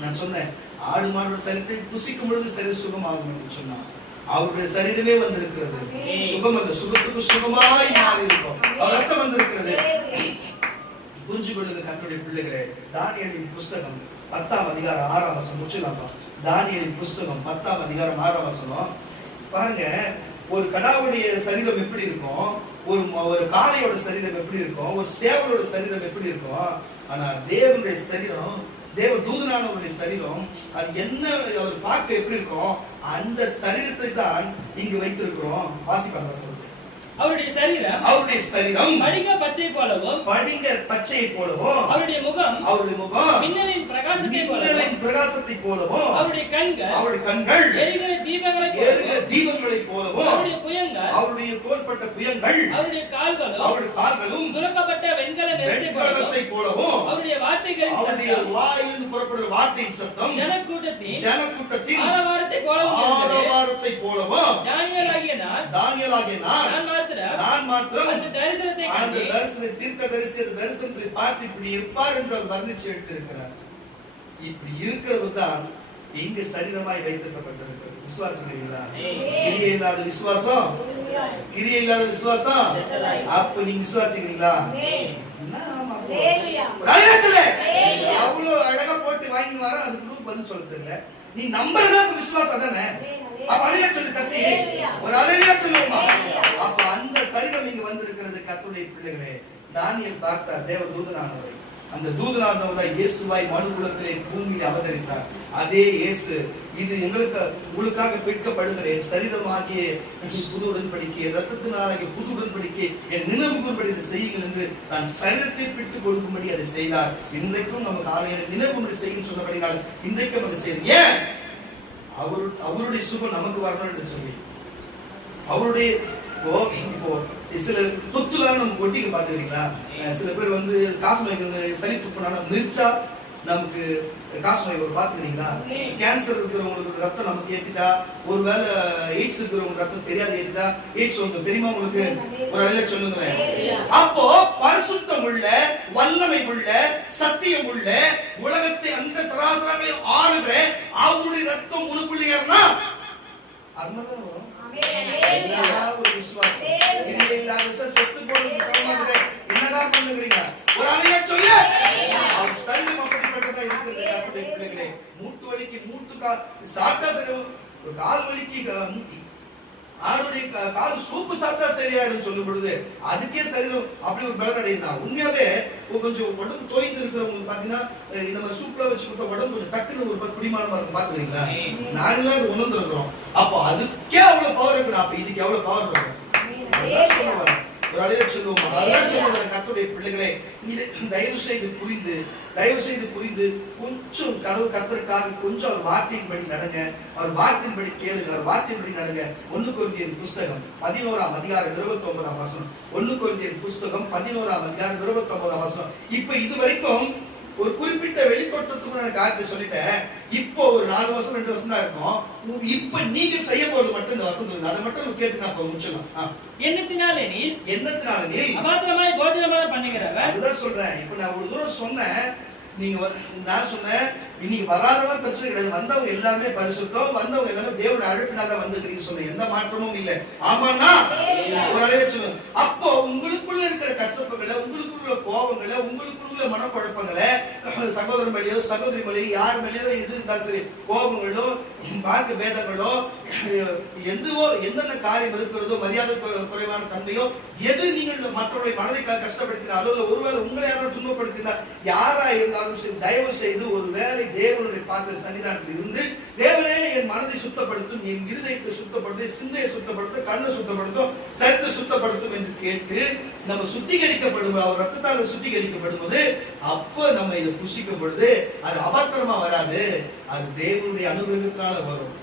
நான் சொன்னேன், ஆடு மாடு சரீரத்தை புசிக்கும் பொழுது சரீரம் சுகமாகும் என்று சொன்னார். அவருடைய சரீரமே வந்திருக்கிறது, சுகம் அல்ல, சுகத்துக்கு சுகமாய் மாறி இருக்கும். அவர் ரத்தம் வந்திருக்கிறது. புரிஞ்சு கொள்ளுங்க கர்த்தருடைய பிள்ளைகளே. தானியேலின் புஸ்தகம் 10ஆம் அதிகாரம் 6ஆம் வசனம் முடிச்சலாமா? தானியேலின் புஸ்தகம் 10ஆம் அதிகாரம் 6ஆம் வசனம் பாருங்க. ஒரு கடாவுடைய சரீரம் எப்படி இருக்கும், ஒரு காளையோட சரீரம் எப்படி இருக்கும், ஒரு சேவலோட சரீரம் எப்படி இருக்கும். ஆனா தேவனுடைய சரீரம், தேவ தூதனானவருடைய சரீரம், அது என்ன அவர் பார்க்க எப்படி இருக்கும், அந்த சரீரத்தை தான் இங்கு வைத்திருக்கிறோம். வாசிப்பாங்க. அவருடைய சரீரம் படிக பச்சை போலவும், அவருடைய முகம் மின்னலின் பிரகாசத்தை போலவும், அவருடைய கண்கள் எரிகிற தீபங்களைப் போலவும், அவருடைய தோள்பட்ட புயங்கள், அவருடைய கால்களும் துலக்கப்பட்ட வெண்கல நிறத்தை போலவும், அவருடைய வாயிலிருந்து புறப்படுகிற வார்த்தையின் சத்தம் ஜனக்கூட்டத்தின் ஆரவாரத்தை போலவும், தானியேலாகிய நான் மாத்திரம் அந்த தரிசனத்தை தரிசனத்தை பார்த்து இப்படி இருப்பார் என்று அவர் வர்ணிச்சு எடுத்திருக்கிறார். இப்படி இருக்கிறவர் தான் இங்கு சரீரமாய் வைத்திருக்கப்பட்டிருக்கிறது. விசுவாசம் கிரியை இல்லாத விசுவாசம், கிரியை இல்லாத விசுவாசம். அப்ப நீங்க விசுவாசிக்கிறீங்களா? அவ்வளவு அழகா போட்டு வாங்கி வர அதுக்கு பதில் சொல்ல தெரியல. நீ நம்புறதா விசுவாசம் தானே? அப்ப அலையா சொல்லு கத்தி, ஒரு அலையா சொல்லுமா? அப்ப அந்த சரீரம் இங்க வந்திருக்கிறது கர்த்தருடைய பிள்ளைகளே. தானியேல் பார்த்தார் தேவ தூதனானவரை. அந்த தூதனானவர் தான் இயேசுவாய் மனுக்குலத்திலே பூமியில் அவதரித்தார். அதே இயேசு, இது உங்களுக்காக பிற்கப்படுகிற என் சரீரமாகிய புது உடன்படிக்கை, ரத்தத்தினாகிய புது உடன்படிக்கை, என் நினைவு கூறும்படி செய்யுங்கள் என்று தான் சரீரத்தை பிடித்துக் கொடுக்கும்படி அதை செய்தார். இன்றைக்கும் நமக்கு ஆலயம் நினைவு செய்யும் சொன்னபடினால் இன்றைக்கும் அதை செய்யும். ஏன்? அவருடைய சுகம் நமக்கு வரணும் என்று சொல்லி, அவருடைய இப்போ சில தொத்துலாம் நம்ம ஒட்டிக்க பாத்துக்கிறீங்களா? சில பேர் வந்து காசு சளி துப்புனாலும் மிர்ச்சா நமக்கு காசு நோய் பாத்துக்கிறீங்களா? கேன்சர் இருக்கிறவங்களுக்கு ரத்தம் நமக்கு ஏத்திட்டா, ஒருவேளை எய்ட்ஸ் இருக்கிறவங்க ரத்தம் தெரியாத ஏத்திட்டா, எய்ட்ஸ் வந்து தெரியுமா உங்களுக்கு? ஒரு வேலை சொல்லுங்களேன். அப்போ பரிசுத்தம் உள்ள, வல்லமை உள்ள, சத்தியம் உள்ள, உலகத்தை அந்த சராசரங்களை ஆளுகிற அவருடைய ரத்தம் உனக்குள்ள ஏறினா அதுதான் வரும். ஒரு விசுவாசம் செத்து போனதுக்கு சமமாக என்னதான் பண்ணுகிறீங்க? ஒரு அலையா சொல்லு. அவர் சரீரம் அப்படிப்பட்டதா இருக்கிறது கர்த்தருடைய பிள்ளைகளே. மூட்டு வலிக்கு சாப்பிட்டா சரி, ஒரு கால் வலிக்கு ஆடுடைய கால் சூப்பு சாப்பிட்டா சரியாயிடும் சொல்லும் பொழுது அதுக்கே சரீரம் அப்படி ஒரு பலன் அடையுதான். உண்மையாவே கொஞ்சம் உடம்பு தோய்ந்து இருக்கிறவங்களுக்கு பாத்தீங்கன்னா இந்த மாதிரி சூப்ல வச்சு கொடுத்த உடம்பு கொஞ்சம் டக்குன்னு ஒரு குடிமானமா இருக்கும். பாத்துக்கிறீங்களா? நாங்களா அது உணர்ந்து இருக்கிறோம். அப்போ அதுக்கே அவ்வளவு பவர் இருக்கு. அப்ப இதுக்கு எவ்வளவு பவர் இருக்கும்? ஒரு அலைய சொல்லுவோம். அதெல்லாம் சொல்லுவாங்க கர்த்தருடைய பிள்ளைகளே. தயவு செய்து புரிந்து கொஞ்சம் கடவுள் கர்த்தருக்காக கொஞ்சம் அவர் வார்த்தையின்படி நடங்க, அவர் வார்த்தையின்படி கேளுங்க, அவர் வார்த்தையின்படி நடங்க. 1 கொரிந்தியர் புஸ்தகம் 11ஆம் அதிகாரம் 29ஆம் வசனம். 1 கொரிந்தியர் புஸ்தகம் 11ஆம் அதிகாரம் 29ஆம் வசனம். இப்ப இது வரைக்கும் ஒரு குறிப்பிட்ட வெளித்தோற்றத்துக்குள்ள சூப்பரான காரியத்தை சொல்லிட்டேன். இப்போ ஒரு 4 வருஷம் 2 வருஷம் தான் இருக்கும். இப்ப நீங்க செய்ய போறது மட்டும் இந்த வசனம் இருக்கு. அதை மட்டும் கேட்டு நான் முடிச்சிடலாம். எண்ணத்தினாலே நீர் அபாத்திரமாய் போஜனமாக பண்ணுகிறவர். அதுதான் சொல்றேன். இப்ப நான் ஒரு தூரம் சொன்னேன், நீங்க நான் சொன்னேன் இன்னைக்கு வராதவங்க பிரச்சனை கிடையாது, வந்தவங்க எல்லாமே பரிசுத்தம், வந்தவங்க எல்லாமே தேவனுடைய அழைப்பினால வந்துக்கிறீங்க சொன்ன எந்த மாற்றமும் இல்லை. ஆமாண்ணா ஒரு அழகா சொல்லுங்க. அப்போ உங்களுக்குள்ள இருக்கிற கசப்புகளை, உங்களுக்குள்ள கோபங்களை, உங்களுக்குள்ள மனக்குழப்பங்களை, சகோதரன் மேலேயோ சகோதரி மேலேயோ யார் மேலேயோ எது இருந்தாலும் சரி, கோபங்களோ மார்க்க பேதங்களோ எதுவோ என்னென்ன காரியம் இருக்கிறதோ, மரியாதை குறைவான தன்மையோ, எது நீங்கள் மற்றவருடைய மனதை கஷ்டப்படுத்தினாலோ இல்ல ஒருவேளை உங்களை யாரும் துன்பப்படுத்தினா யாரா இருந்தாலும் சரி, தயவு செய்து ஒரு வேலை தேவனுடைய பாத்திர சன்னிதானத்தில் இருந்து, தேவனே என் மனதை சுத்தப்படுத்தும், என் இருதயத்தை சுத்தப்படுத்தும், சிந்தையை சுத்தப்படுத்தும், கண்ணை சுத்தப்படுத்தும், சரத்தை சுத்தப்படுத்தும் என்று கேட்டு நம்ம சுத்திகரிக்கப்படும், அவர் ரத்தத்தால் சுத்திகரிக்கப்படும் போது அப்ப நம்ம இதை புசிக்கப்படுது. அது அபாத்திரமா வராது, அது தேவனுடைய அனுகிரகத்தினால வரும்.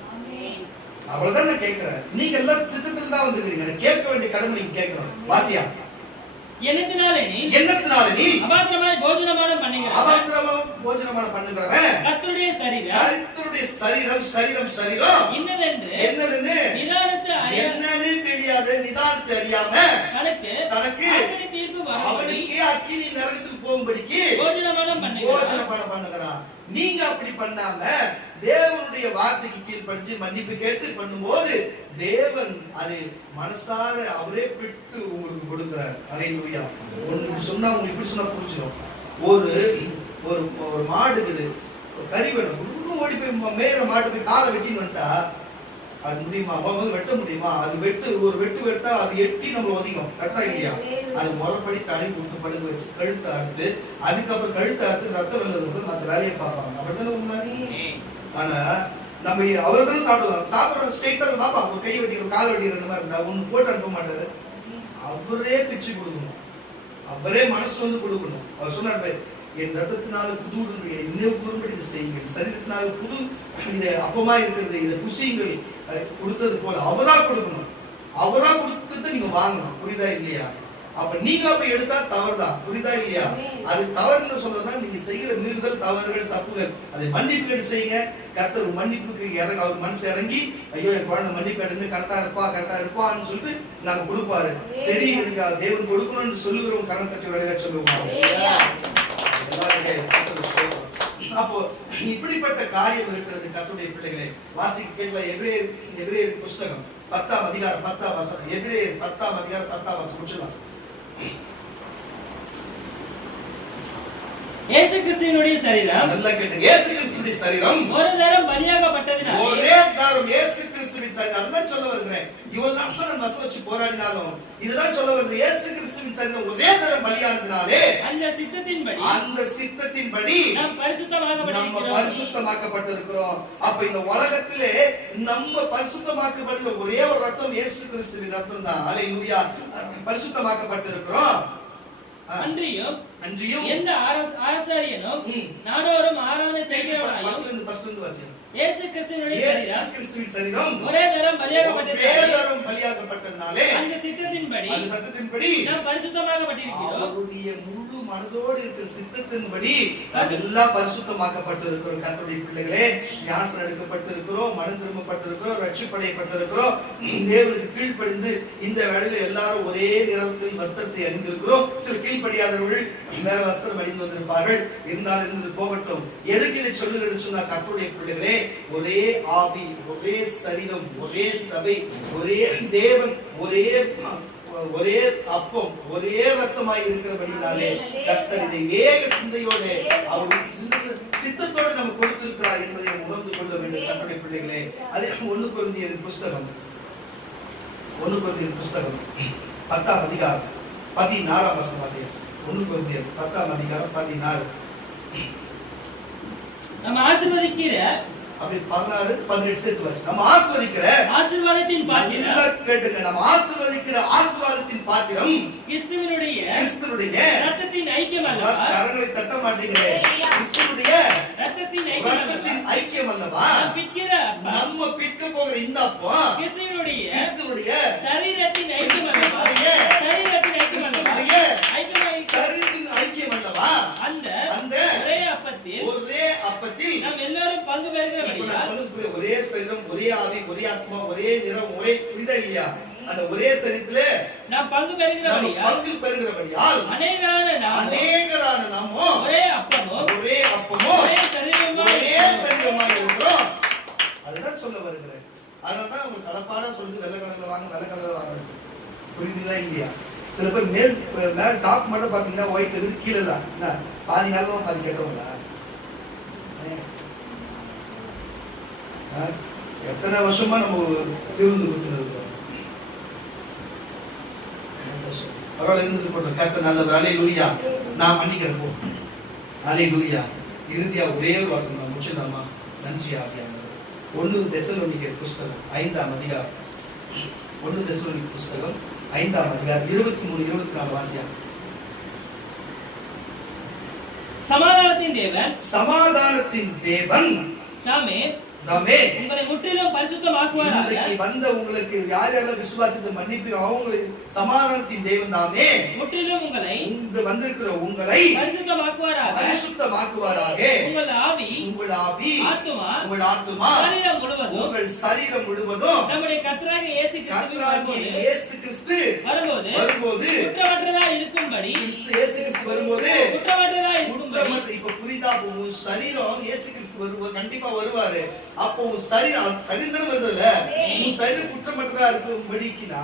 அவ்வளவுதான் நான் கேட்கிறேன். நீங்க எல்லாம் சித்தத்தில் தான் வந்துக்கிறீங்க. கேட்க வேண்டிய கடமை நீங்க கேட்கணும். வாசியா எண்ணத்தினாலே நீ அபாத்திரமாய் போஜனமானம் பண்ணுகிறவன். அபாத்திரமா போஜனமானம் பண்ணுகிறவன் கர்த்தருடைய சரீரம் என்னதென்று நிதானத்தை என்னன்னு தெரியாது, நிதானத்தை அறியாம தனக்கு அவனுக்கே அக்கினி நரகத்துக்கு போகும்படிக்கு போஜனமானம் பண்ணுகிறான். நீங்க அப்படி பண்ணாம தேவனுடைய வார்த்தைக்கு கீழ்ப்படிச்சு மன்னிப்பு கேட்டு பண்ணும்போது தேவன் அதை மனசார அவரே பிட்டு உங்களுக்கு கொடுக்கிறார். அல்லேலூயா. உங்களுக்கு சொன்னா உங்களுக்கு இப்படி சொன்னா புரிஞ்சிடும். ஒரு மாடு இருக்குது, கறி வேணும், ஓடி போய் மேல மாடு போய் காலை வெட்டின்னு வந்துட்டா அது முடியுமா? வெட்ட முடியுமா? அது ஒரு வெட்டா அது எட்டி நம்ம ஒதுங்கும். கரெக்டா இல்லையா? அது முறைப்படி தடவி விட்டு படுக்க வச்சு கழுத்து அறுத்து, அதுக்கப்புறம் கழுத்து அறுத்து ரத்தம் வெள்ளது மற்ற வேலையை பார்ப்பாங்க. அப்படித்தானே உண்மை? ஆனா நம்ம அவரை தானே சாப்பிடுறோம் ஸ்ட்ரெயிட்டா பாப்பா ஒரு கை வெட்டிக்கிற கால் வெட்டிக்கிற மாதிரி இருந்தா ஒண்ணு போட்டு அனுப்ப மாட்டாரு. அவரே பிச்சு கொடுக்கணும், அவரே மனசு வந்து கொடுக்கணும். அவர் சொன்னார், என் ரத்தத்தினால புது இன்னும் புதும்படி இதை செய்யுங்கள், சரீரத்தினால புது இது அப்பமா இருக்கிறது, இதை குசியுங்கள் கொடுத்தது போல அவரா கொடுக்கணும். அவரா கொடுக்கறது நீங்க வாங்கணும். புரியுதா இல்லையா? அப்ப நீங்க அப்ப எடுத்தா தவறுதான். புரியுதா இல்லையா? அது தவறுன்னு சொல்றதுனா நீங்க செய்யற மீறுதல், தவறுகள், தப்புகள், அதை மன்னிப்பு கேட்டு செய்யுங்க. கர்த்தர் மன்னிப்புக்கு இறங்க, அவர் மனசு இறங்கி ஐயோ என் குழந்தை மன்னிப்பு எடுத்து கரெக்டா இருப்பான்னு சொல்லிட்டு நாங்க கொடுப்பாரு. சரி நீங்க தேவன் கொடுக்கணும்னு சொல்லுகிறோம். கரணம் தட்டி வேலையா சொல்லுவோம். அப்போ இப்படிப்பட்ட காரியம் இருக்கிறது. கர்த்தருடைய பிள்ளைகளை வாசிக்க கேட்கல. எபிரேயர் புஸ்தகம் 10ஆம் அதிகாரம் 10ஆம் வசனம். எபிரேயர் 10ஆம் அதிகாரம் 10ஆம் வசனம் முடிச்சலாம். இயேசு கிறிஸ்துவினுடைய சரீரம், நல்லா கேளுங்க, இயேசு கிறிஸ்துவினுடைய சரீரம் ஒரு தரம் பலியாகப்பட்டதினாலே, ஒரே தரம் இயேசு கிறிஸ்துவின் சரீரம். அதுதான் சொல்ல வருகிறேன். இவ்வளவு நான் வசனம் வச்சு போராடினாலும் இதுதான் சொல்ல வருது. இயேசு கிறிஸ்துவின் சரீரம் ஒரே தரம் பலியானதினாலே அந்த சித்தத்தின்படி நாம் பரிசுத்தமாக்கப்பட்டிருக்கிறோம். அப்ப இந்த உலகத்திலே நம்ம பரிசுத்தமாக்கப்படுகிற ஒரே ஒரு ரத்தம் இயேசு கிறிஸ்துவின் ரத்தம் தான். அல்லேலூயா. பரிசுத்தமாக்கப்பட்டிருக்கிறோம். அன்றியும் எந்த ஆசாரியனும் நாடோறும் ஆராதனை செய்கிறவனாயும் இயேசு கிறிஸ்துவின் சரீரம் ஒரே தரம் பலியாகப்பட்டதினாலே அந்த சித்தத்தின்படி நாம் பரிசுத்தமாக்கப்பட்டிருக்கிறோம். அவருடைய முழு மனதோடு இருக்கிற சித்தத்தின்படி அதெல்லாம் பரிசுத்தமாக்கப்பட்டிருக்கிறோம். கர்த்தருடைய பிள்ளைகளே, ஞானஸ்நானம் எடுக்கப்பட்டிருக்கிறோம், மனம் திரும்பப்பட்டிருக்கிறோம், ரட்சிப்படையப்பட்டிருக்கிறோம், தேவனுக்கு கீழ்ப்படிந்து இந்த வேளையில எல்லாரும் ஒரே நிறத்தில் வஸ்திரத்தை அணிந்திருக்கிறோம். சில கீழ்ப்படியாதவர்கள் வேற வஸ்திரம் அணிந்து வந்திருப்பார்கள். இருந்தாலும் இருந்து போகட்டும். எதுக்கு இதை சொல்லுகிறது சொன்னா, கர்த்தருடைய பிள்ளைகளே, ஒரே ஆவி, ஒரே சரீரம், ஒரே சபை, ஒரே தேவன், ஒரே அப்பம், ஒரே ரத்தமாய் இருக்கிறபடினாலே கர்த்தர் இதை ஏக சிந்தையோட அவருடைய சித்தத்தோட நம்ம கொடுத்திருக்கிறார் என்பதை நம்ம உணர்ந்து கொள்ள வேண்டும். கர்த்தருடைய பிள்ளைகளே, அதே 1 கொரிந்தியர் புஸ்தகம் 10ஆம் அதிகாரம் 14ஆம் வசனம் வாசிங்க. 1 கொரிந்தியர் 10ஆம் அதிகாரம் 14. நம்ம ஆசீர்வதிக்கிற அப்படி 16 17 சேர்த்து வாசி. நம்ம ஆசீர்வதிக்கிற ஆசீர்வாதத்தின் பாத்திரம், நல்லா கேளுங்க, நம்ம ஆசீர்வதிக்கிற ஆசீர்வாதத்தின் பாத்திரம் கிறிஸ்துவினுடைய ரத்தத்தின் ஐக்கியம் அல்லவா? கரங்களை தட்ட மாட்டீங்களே. கிறிஸ்துவினுடைய ரத்தத்தின் ஐக்கியம் அல்லவா? நம்ம பிற்க போகிற இந்த அப்பம் கிறிஸ்துவினுடைய சரீரத்தின் ஐக்கியம் அல்லவா? சரீரத்தின் ஐக்கியம் அல்லவா? அந்த ஒரே அப்பத்தில் பங்கு பெறுகிறபடியால் ஒரே சரீரம், ஒரே ஆவி, ஒரே ஆத்மா, ஒரே நிறம், ஒரே புரிதா இல்லையா? அந்த ஒரே சரீரத்திலே நாம் பங்கு பெறுகிறபடியால் அநேகரான நாமோ ஒரே அப்பமும் ஒரே சரீரமாய் இருக்கிறோம். அதுதான் சொல்ல வருகிறேன். அதனாலதான் நம்ம கலப்பாடா சொல்லுது வெள்ளை கலர்ல வாங்க, வெள்ளை கலர்ல வாங்க. புரியுதுங்களா இல்லையா? சில பேர் மேல் டாப் மட்டும் பாத்தீங்கன்னா ஒயிட் இருக்கு, கீழே தான் பாதி நல்லவங்க பாதி கேட்டவங்களா? எத்தனை வருஷமா நம்ம திருந்து கொடுத்துருக்கோம். பரவாயில்ல, இருந்து போட்டோம். கர்த்தர் நல்லவர். அல்லேலூயா. நான் பண்ணிக்கிறேன் போ. அல்லேலூயா. இறுதியா ஒரே ஒரு வசனம் முடிச்சிடலாமா? நன்றி ஆவியானவர். 1 தெசலோனிக்கேயர் புஸ்தகம் 5ஆம் அதிகாரம். 1 தெசலோனிக்கேயர் புஸ்தகம் 5ஆம் அதிகாரம் 23, 24 வாசியா. சமாதானத்தின் தேவன் நாமே உங்களை முற்றிலும் பரிசுத்தமாக்குவாராக. இன்னைக்கு வந்த உங்களுக்கு யார் யாரெல்லாம் விசுவாசத்தை மன்னிப்பு அவங்களுக்கு சமாதானத்தின் தேவன் தாமே முற்றிலும் உங்களை வந்திருக்கிற உங்களை பரிசுத்தமாக்குவாராக. உங்கள் ஆவி ஆத்துமா உங்கள் சரீரம் முழுவதும் நம்முடைய கர்த்தராகிய இயேசு கிறிஸ்து வரும்போது குற்றமற்றதா இருக்கும்படி இயேசு கிறிஸ்து வரும்போது குற்றமற்றதா இருக்கும்படி இப்ப புரிதா? உன் சரீரம் இயேசு கிறிஸ்து வருவார், கண்டிப்பா வருவாரு. அப்போ உன் சரீரம் வருதுல்ல, உன் சரீரம் குற்றமற்றதா இருக்கும்படிக்குனா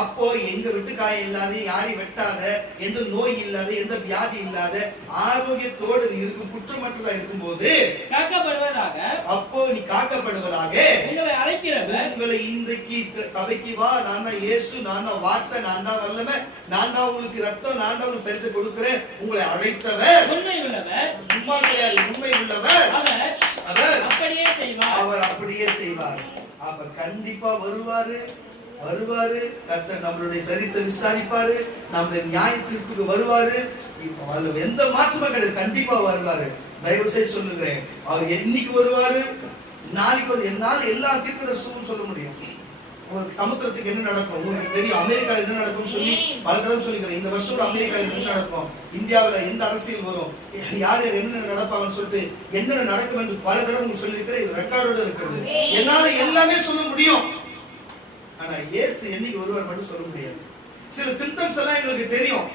அப்போ எங்க வெட்டுக்காயம் இல்லாத, யாரையும் வெட்டாத, எந்த நோய் இல்லாத, எந்த வியாதி இல்லாத ஆரோக்கியத்தோடு இருக்கும், குற்றமற்றதா இருக்கும் போது காக்கப்படுவதாக. அப்போ நீ காக்கப்படுவதாக உங்களை அழைக்கிறவர் உங்களை இன்றைக்கு சபைக்கு வா, நான் தான் இயேசு, நான் தான் வார்த்தை, நான் தான் வல்லமை, நான் தான் உங்களுக்கு ரத்தம், நான் தான் உங்களுக்கு சரிசை கொடுக்கிறேன். உங்களை அழைத்தவர் உண்மை உள்ளவர், சும்மா கிடையாது, உண்மை உள்ளவர். அவர் அப்படியே செய்வார். அவர் அப்படியே செய்வார். அப்ப கண்டிப்பா வருவாரு. கர்த்தர் நம்மளுடைய சரித்தை விசாரிப்பாரு, நம்மளுடைய நியாயத்திற்கு வருவாரு. இப்ப எந்த மாற்றமும் கிடையாது, கண்டிப்பா வருவாரு. தயவு செய்து சொல்லுகிறேன், அவர் என்னைக்கு வருவாரு, நாளைக்கு என்னால எல்லா தீர்க்கதரிசனமும் சொல்ல முடியும். சமுத்திரத்துக்கு என்ன நடக்கும் உங்களுக்கு தெரியும், அமெரிக்காவில் என்ன நடக்கும் சொல்லி பல தடவை சொல்லிக்கிறேன். இந்த வருஷம் அமெரிக்காவில் என்ன நடக்கும், இந்தியாவில் எந்த அரசியல் வரும், யார் யார் என்ன நடப்பாங்கன்னு சொல்லிட்டு என்னென்ன நடக்கும் என்று பல தடவை உங்களுக்கு சொல்லியிருக்கிறேன். ரெக்கார்டோட இருக்கிறது. என்னால எல்லாமே சொல்ல முடியும். ஆனா இயேசு என்னைக்கு ஒருவர் மட்டும் சொல்ல முடியாது. சில சிம்டம்ஸ் எல்லாம் எங்களுக்கு தெரியும்.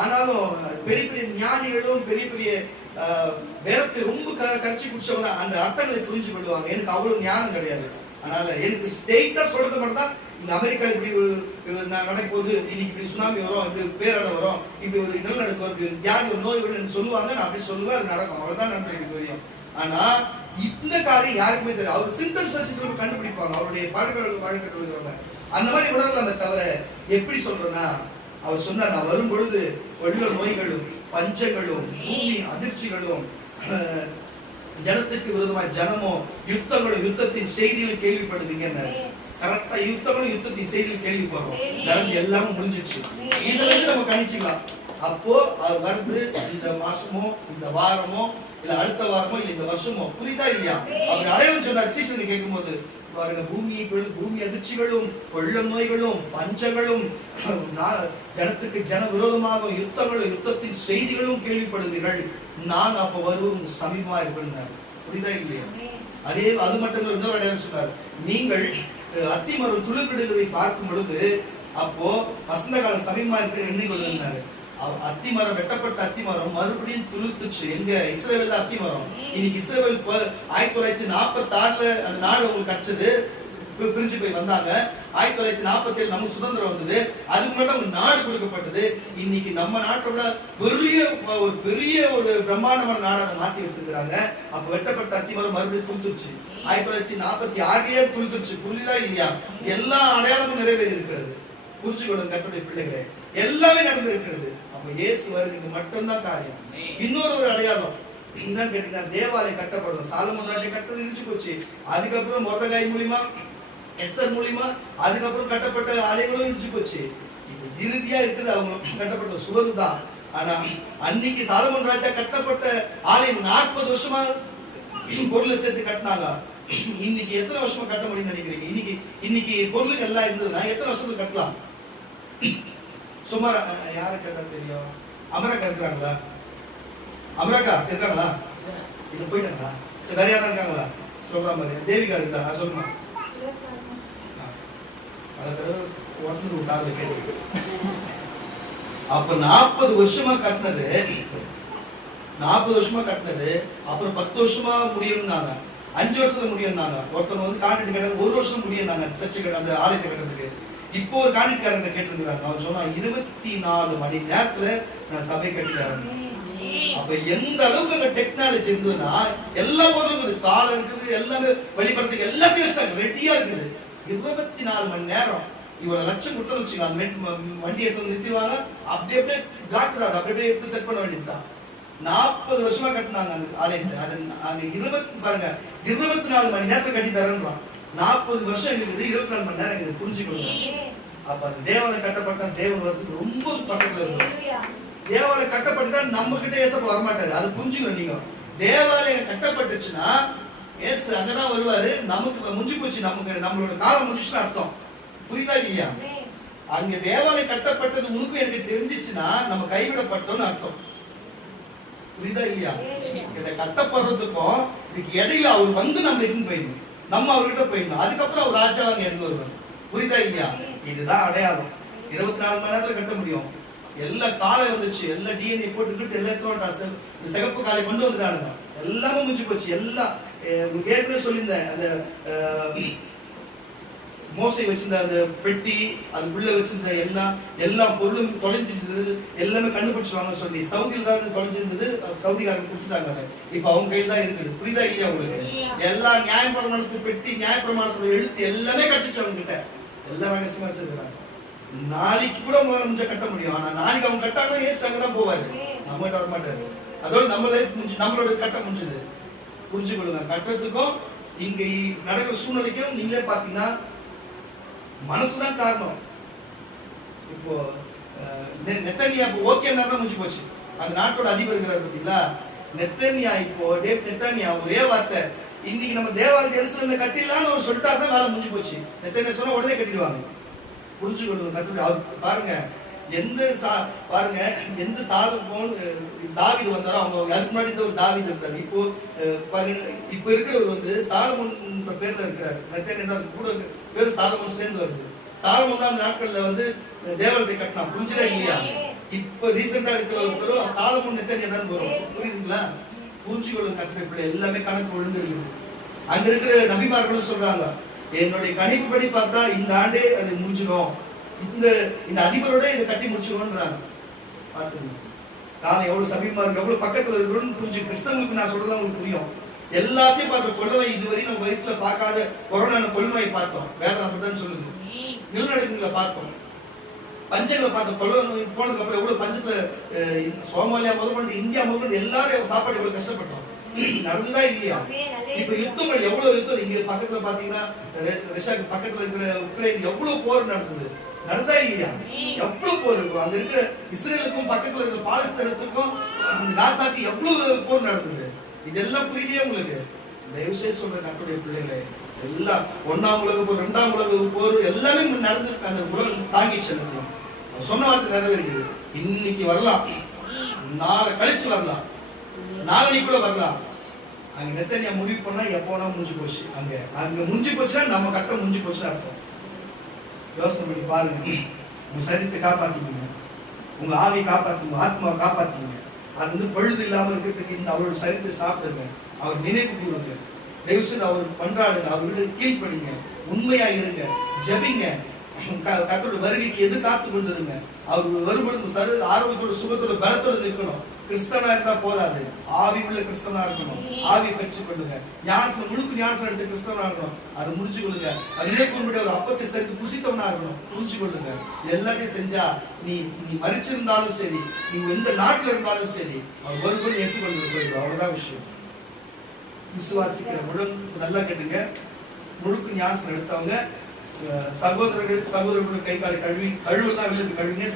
ஆனாலும் பெரிய பெரிய ஞானிகளும் பெரிய பெரிய வேதத்தை ரொம்ப கரைச்சி குடிச்சவங்க அந்த அர்த்தங்களை புரிஞ்சு கொள்வாங்க. எனக்கு அவ்வளவு ஞானம் கிடையாது. அதனால எனக்கு ஸ்ட்ரெயிட்டா சொல்றது மட்டும் தான், இங்க அமெரிக்கா இப்படி ஒரு நடக்கும் போது இன்னைக்கு இப்படி சுனாமி வரும், இப்படி பேரலை வரும், இப்படி ஒரு நிலநடுக்கம் வரும், இப்படி வியாதி ஒரு நோய் வரும்னு சொல்லுவாங்க. நான் அப்படி சொல்லுவேன், அது நடக்கும். அவ்வளவுதான் நடந்திருக்கு தெரியும். ஆனா இந்த காரியம் யாருக்குமே தெரியும். அவர் சிம்டம்ஸ் வச்சு சில கண்டுபிடிப்பாங்க, அவருடைய வழக்கத்தில் இருக்கிறவங்க அந்த மாதிரி உணரலாமே தவிர எப்படி சொல்றேன்னா, அவர் சொன்னார், நான் வரும் பொழுது கொள்ள நோய்களும் பஞ்சங்களும் பூமி அதிர்ச்சிகளும் ஜனத்துக்கு விரோதமாக ஜனமோ யுத்தங்களும் யுத்தத்தின் செய்திகளும் கேள்விப்படுவீங்க. கரெக்டா யுத்தங்களும் யுத்தத்தின் செய்திகள் கேள்விப்படுறோம். நடந்து எல்லாமே முடிஞ்சிச்சு. இதுல இருந்து நம்ம கணிச்சுக்கலாம். அப்போ அவர் வந்து இந்த மாசமோ இந்த வாரமோ இல்ல அடுத்த வாரமோ இல்ல இந்த வருஷமோ, புரியுதா இல்லையா? அப்படி அடையாளம் சொன்னார். சீசன் கேட்கும் போது பாருங்க, பூமி அதிர்ச்சிகளும் கொள்ள நோய்களும் பஞ்சங்களும் ஜனத்துக்கு ஜன விரோதமாக யுத்தங்களும் யுத்தத்தின் செய்திகளும் கேள்விப்படுவீர்கள். நான் அப்ப வருவோம் சமீபமா இருப்பேன். புரியுதா இல்லையா? அது மட்டும் இல்ல, இன்னொரு அடையாளம் சொன்னார். நீங்கள் அத்திமரம் துளிர்விடுவதை பார்க்கும் பொழுது அப்போ வசந்த கால சமீபமா இருக்க எண்ணிக்கொள்ளுனாரு. அத்திமரம், வெட்டப்பட்ட அத்திமரம் மறுபடியும் துளிர்த்துச்சு. எங்க இஸ்ரவேல் அத்திமரம். இன்னைக்கு இஸ்ரவேல் 1946 அந்த நாடு உங்களுக்கு கிடைச்சது, பிரிஞ்சு போய் வந்தாங்க. 1947 நமக்கு சுதந்திரம் வந்தது. அதுக்கு முன்னாடி நாடு கொடுக்கப்பட்டது. இன்னைக்கு நம்ம நாட்டோட பெரிய ஒரு பிரம்மாண்டமான நாடை மாத்தி வச்சிருக்காங்க. அப்ப வெட்டப்பட்ட அத்திமரம் மறுபடியும் துளுத்துருச்சு. 1946 துளுத்துருச்சு. புரியுதா இல்லையா? எல்லா அடையாளமும் நிறைவேறி இருக்கிறது. புரிச்சுக்கொள்ளும் கர்த்தருடைய பிள்ளைகளே, எல்லாமே நடந்து இருக்கிறது. அப்ப இயேசு வருகிறது மட்டும்தான் காரியம். இன்னொரு அடையாளம் என்னன்னு கேட்டீங்கன்னா, தேவாலயம் கட்டப்படும். சாலமோன் ராஜா கட்டது இடிச்சு போச்சு. அதுக்கப்புறம் மொர்தெகாய் மூலியமா, எஸ்தர் மூலியமா, அதுக்கப்புறம் கட்டப்பட்ட ஆலயங்களும் இடிச்சு போச்சு. இப்ப இறுதியா இருக்குது அவங்க கட்டப்பட்ட சுவர் தான். ஆனா அன்னைக்கு சாலமோன் ராஜா கட்டப்பட்ட ஆலயம் 40 வருஷமா பொருள் சேர்த்து கட்டினாங்க. இன்னைக்கு எத்தனை வருஷமா கட்ட முடியும்னு நினைக்கிறீங்க? இன்னைக்கு பொருள் எல்லாம் இருந்ததுன்னா எத்தனை வருஷத்துக்கு கட்டலாம்? சுமார் யாரு கேட்டா தெரியும்? அமெரிக்கா இருக்கிறாங்களா? அமெரிக்கா இருக்காங்களா? இன்னும் போயிட்டாங்களா? சரி, வேற யாரா இருக்காங்களா? சொல்ற மாதிரி தேவிகா இருந்தா சொல்லுமா பல தடவை ஓட்டுறது ஒரு காரில் கேட்டு. அப்ப 40 வருஷமா கட்டினது, 40 வருஷமா கட்டினது அப்புறம் 10 வருஷமா முடியும்னாங்க, 5 வருஷத்துல முடியும்னாங்க. ஒருத்தவங்க வந்து கான்ட்ராக்ட் கேட்டாங்க 1 வருஷம் முடியும்னாங்க சர்ச்சை கட்ட அந்த ஆலயத்தை கட்டுறதுக்கு. இப்போ ஒரு கான்ட்ராக்ட்காரங்க கேட்டிருக்கிறாங்க, அவன் சொன்னா 24 மணி நேரத்துல நான் சபை கட்டிட்டாரு. அப்ப எந்த அளவுக்கு அங்க டெக்னாலஜி இருந்ததுன்னா எல்லா பொருளும் இருக்குது, காலம் இருக்குது, எல்லாமே வெளிப்படுறதுக்கு எல்லாத்தையும் வச்சுட்டாங்க, ரெடியா இருக்குது. 24 மணி நேரம் இவ்வளவு லட்சம் கொடுத்து வச்சுக்கோங்க, வண்டி எடுத்து நிறுத்திடுவாங்க, அப்படியே அப்படியே டாக்டர் அதை அப்படியே எடுத்து செட் பண்ண வேண்டியதுதான். 40 வருஷமா கட்டினாங்க அந்த ஆலயத்தை. அது பாருங்க 24 மணி நேரத்தை கட்டி தரேன்றான். 40 வருஷம் இருக்குது, 24 மணி நேரம் எங்களுக்கு புரிஞ்சுக்கொள்ளுங்க. அப்ப அந்த தேவாலயம் கட்டப்பட்ட தேவன் வந்து ரொம்ப பக்கத்துல இருக்கும். தேவாலயம் கட்டப்பட்டுட்டா நம்ம கிட்ட ஏசப்ப வரமாட்டாரு, அது புரிஞ்சுக்கணும் நீங்க. தேவாலயம் கட்டப்பட்டுச்சுன்னா ஏசு அங்கதான் வருவாரு. நமக்கு முடிஞ்சு போச்சு, நமக்கு நம்மளோட காலம் முடிச்சுன்னு அர்த்தம். புரியுதா இல்லையா? அங்க தேவாலயம் கட்டப்பட்டது உனக்கு எனக்கு தெரிஞ்சிச்சுன்னா நம்ம கைவிடப்பட்டோம்னு அர்த்தம். புரியுதா இல்லையா? இதை கட்டப்படுறதுக்கும் இதுக்கு இடையில அவர் வந்து நம்ம இட்டு போயிடணும், நம்ம அவர்கிட்ட போயிடணும். அதுக்கப்புறம் அவர் ராஜாவாங்க இறந்து வருவார். புரியுதா இல்லையா? இதுதான் அடையாளம். 24 மணி நேரத்துல கட்ட முடியும். எல்லா காலை வந்துச்சு, எல்லா டிஎன்ஏ போட்டுக்கிட்டு எல்லாத்தையும் இந்த சிகப்பு காலை கொண்டு வந்துட்டானுங்க. எல்லாமே முடிஞ்சு போச்சு. எல்லாம் ஏற்கனவே சொல்லியிருந்தேன், அந்த மோசை வச்சிருந்த அந்த பெட்டி, அதுக்குள்ள வச்சிருந்த எல்லா பொருளும் தொலைஞ்சிருந்தது, எல்லாமே கண்டுபிடிச்சிருவாங்க சொல்லி சவுதியில் தான் தொலைஞ்சிருந்தது. சவுதிக்காரங்க கொடுத்துட்டாங்க. அதை இப்ப அவங்க கையில் தான் இருக்குது. புரியுதா இல்லையா உங்களுக்கு? எல்லா நியாயப்பிரமாணத்து பெட்டி, நியாயப்பிரமாணத்தோட எழுத்து எல்லாமே கட்சிச்சு அவங்க கிட்ட, எல்லாம் ரகசியமா வச்சிருக்கிறாங்க. நாளைக்கு கூட முதல்ல முடிஞ்ச கட்ட முடியும். ஆனா நாளைக்கு அவங்க கட்டாங்கன்னா ஏசு அங்கதான் போவாரு, நம்ம கிட்ட வரமாட்டாரு. அதோட நம்ம லைஃப் முடிஞ்சு, நம்மளோட கட்ட முடிஞ்சது. புரிஞ்சுக்கொள்ளுங்க. கட்டுறதுக்கும் இங்க நடக்கிற சூழ்நிலைக்கும் நீங்களே பாத்தீங்கன்னா மனசுதான் காரணம். இப்போ நெத்தனியா ஓகேன்னா முடிஞ்சு போச்சு. அந்த நாட்டோட அதிபர் இருக்கிறார் பார்த்தீங்களா நெத்தனியா. இப்போ நெத்தனியா ஒரே வார்த்தை, இன்னைக்கு நம்ம தேவாலய எருசலேம்ல கட்டிடலாம்னு அவர் சொல்லிட்டாருன்னா வேலை முடிஞ்சு போச்சு. நெத்தனியா சொன்னா உடனே கட்டிடுவாங்க. புரிஞ்சுக்கொள்ளுங்க. கத்துட்டு பாருங்க பாருங்க எந்த சாலமோன் தாவீது வந்தாரோ, அவங்க அதுக்கு முன்னாடி ஒரு தாவீது இருந்தாரு. இப்போ பாருங்க, இப்போ இருக்கிறவர் வந்து சாலமோன் பேர்ல இருக்கிறாரு. நெத்தனியா கூட பேர் சாலமோன் சேர்ந்து வருது. சாலமோன் தான் அந்த நாட்கள்ல வந்து தேவாலயத்தை கட்டினா. புரிஞ்சுதா இல்லையா? இப்ப ரீசெண்டா இருக்கிற பேரும் சாலமோன் நெத்தனியா தான் வரும். புரியுதுங்களா? புரிஞ்சுக்கொள்ளுங்க. கத்துரை எல்லாமே கணக்கு ஒழுங்கு இருக்குது. அங்க இருக்கிற நபிமார்களும் சொல்றாங்க, என்னுடைய கணிப்புப்படி பார்த்தா இந்த ஆண்டே அது முடிஞ்சிடும், இந்த அதிபரோட இதை கட்டி முடிச்சிடுவோன்றாங்க. பாத்துங்க நான் எவ்வளவு சபீமா இருக்கு, எவ்வளவு பக்கத்துல இருக்கிறோம்னு புரிஞ்சு. கிறிஸ்தவங்களுக்கு நான் சொல்றது உங்களுக்கு புரியும். எல்லாத்தையும் பார்த்து கொள்ளநோய் இதுவரை நம்ம வயசுல பார்க்காத கொரோனா கொள்ளநோய் பார்த்தோம். வேதம் அப்படிதான் சொல்லுது. நிலநடுக்கங்களை பார்த்தோம், பஞ்சங்களை பார்த்தோம். கொள்ளநோய் போனதுக்கு அப்புறம் எவ்வளவு பஞ்சத்துல சோமாலியா முதற்கொண்டு இந்தியா முதற்கொண்டு எல்லாரும் சாப்பாடு எவ்வளவு கஷ்டப்பட்டோம். நடந்துதான் இல்லையா? இப்ப யுத்தங்கள் எவ்வளவு யுத்தம். இங்க பக்கத்துல பாத்தீங்கன்னா ரஷ்யாவுக்கு பக்கத்துல இருக்கிற உக்ரைன் எவ்வளவு போர் நடக்குது. நடந்தா இல்லையா? எவ்வளவு போர் இருக்கும். அங்க இருக்கிற இஸ்ரேலுக்கும் பக்கத்துல இருக்கிற பாலஸ்தீனத்துக்கும் காசாக்கு எவ்வளவு போர் நடக்குது. இதெல்லாம் புரியலையே உங்களுக்கு? தயவு செய்து சொல்ற கர்த்தருடைய பிள்ளைகளே, எல்லாம் 1ஆம் உலக போர், 2ஆம் உலக போர் எல்லாமே நடந்திருக்கு. அந்த உலகம் தாங்கி செலுத்தும். சொன்ன வார்த்தை நிறைவேறுகிறது. இன்னைக்கு வரலாம், நாளை கழிச்சு வரலாம், நாளைக்கு கூட வரலாம். அங்க நெத்தனியா முடிவு பண்ணா எப்போனா முடிஞ்சு போச்சு. அங்க முடிஞ்சு போச்சுன்னா நம்ம கட்ட முடிஞ்சு போச்சுன்னு அர்த்தம். யோசனை பண்ணி பாருங்க. உங்க சரீரத்தை காப்பாத்திக்கீங்க, உங்க ஆவியை காப்பாத்துங்க, ஆத்மாவை காப்பாத்திங்க. அது வந்து பழுது இல்லாம இருக்கிறதுக்கு இந்த அவரோட சரீரத்தை சாப்பிடுங்க, அவர் நினைவு கூறுங்க, தயவு செய்து அவர் பண்றாடுங்க, அவர்கிட்ட கீழ்படுங்க, உண்மையா இருங்க, ஜெபிங்க. கர்த்தரோட வருகைக்கு எது காத்து கொண்டிருங்க. அவர் வரும்பொழுது ஆரோக்கியத்தோட சுகத்தோட பலத்தோட இருக்கணும். கிறிஸ்தவனா இருந்தா போதாது, ஆவி உள்ள கிறிஸ்தவனா இருக்கணும். ஆவியை பெற்றுக் கொள்ளுங்க. ஞானசனம் முழுக்க ஞானசனம் எடுத்து கிறிஸ்தவனா இருக்கணும். அதை முடிச்சு கொள்ளுங்க. அது நினைக்கும்படி ஒரு அப்பத்தை சேர்த்து புசித்தவனா இருக்கணும். புரிஞ்சு கொள்ளுங்க. எல்லாத்தையும் செஞ்சா நீ மறிச்சிருந்தாலும் சரி, நீ எந்த நாட்டுல இருந்தாலும் சரி, அவர் வரும்போது ஏற்றுக்கொண்டு போயிடும். அவ்வளவுதான் விஷயம். விசுவாசிக்கிற முழுக்க நல்லா கேட்டுங்க. முழுக்க ஞானசனம் எடுத்தவங்க சகோதரர்களுக்கு கை காலை கழுவுலாம் வெளியே கழுவிங்க.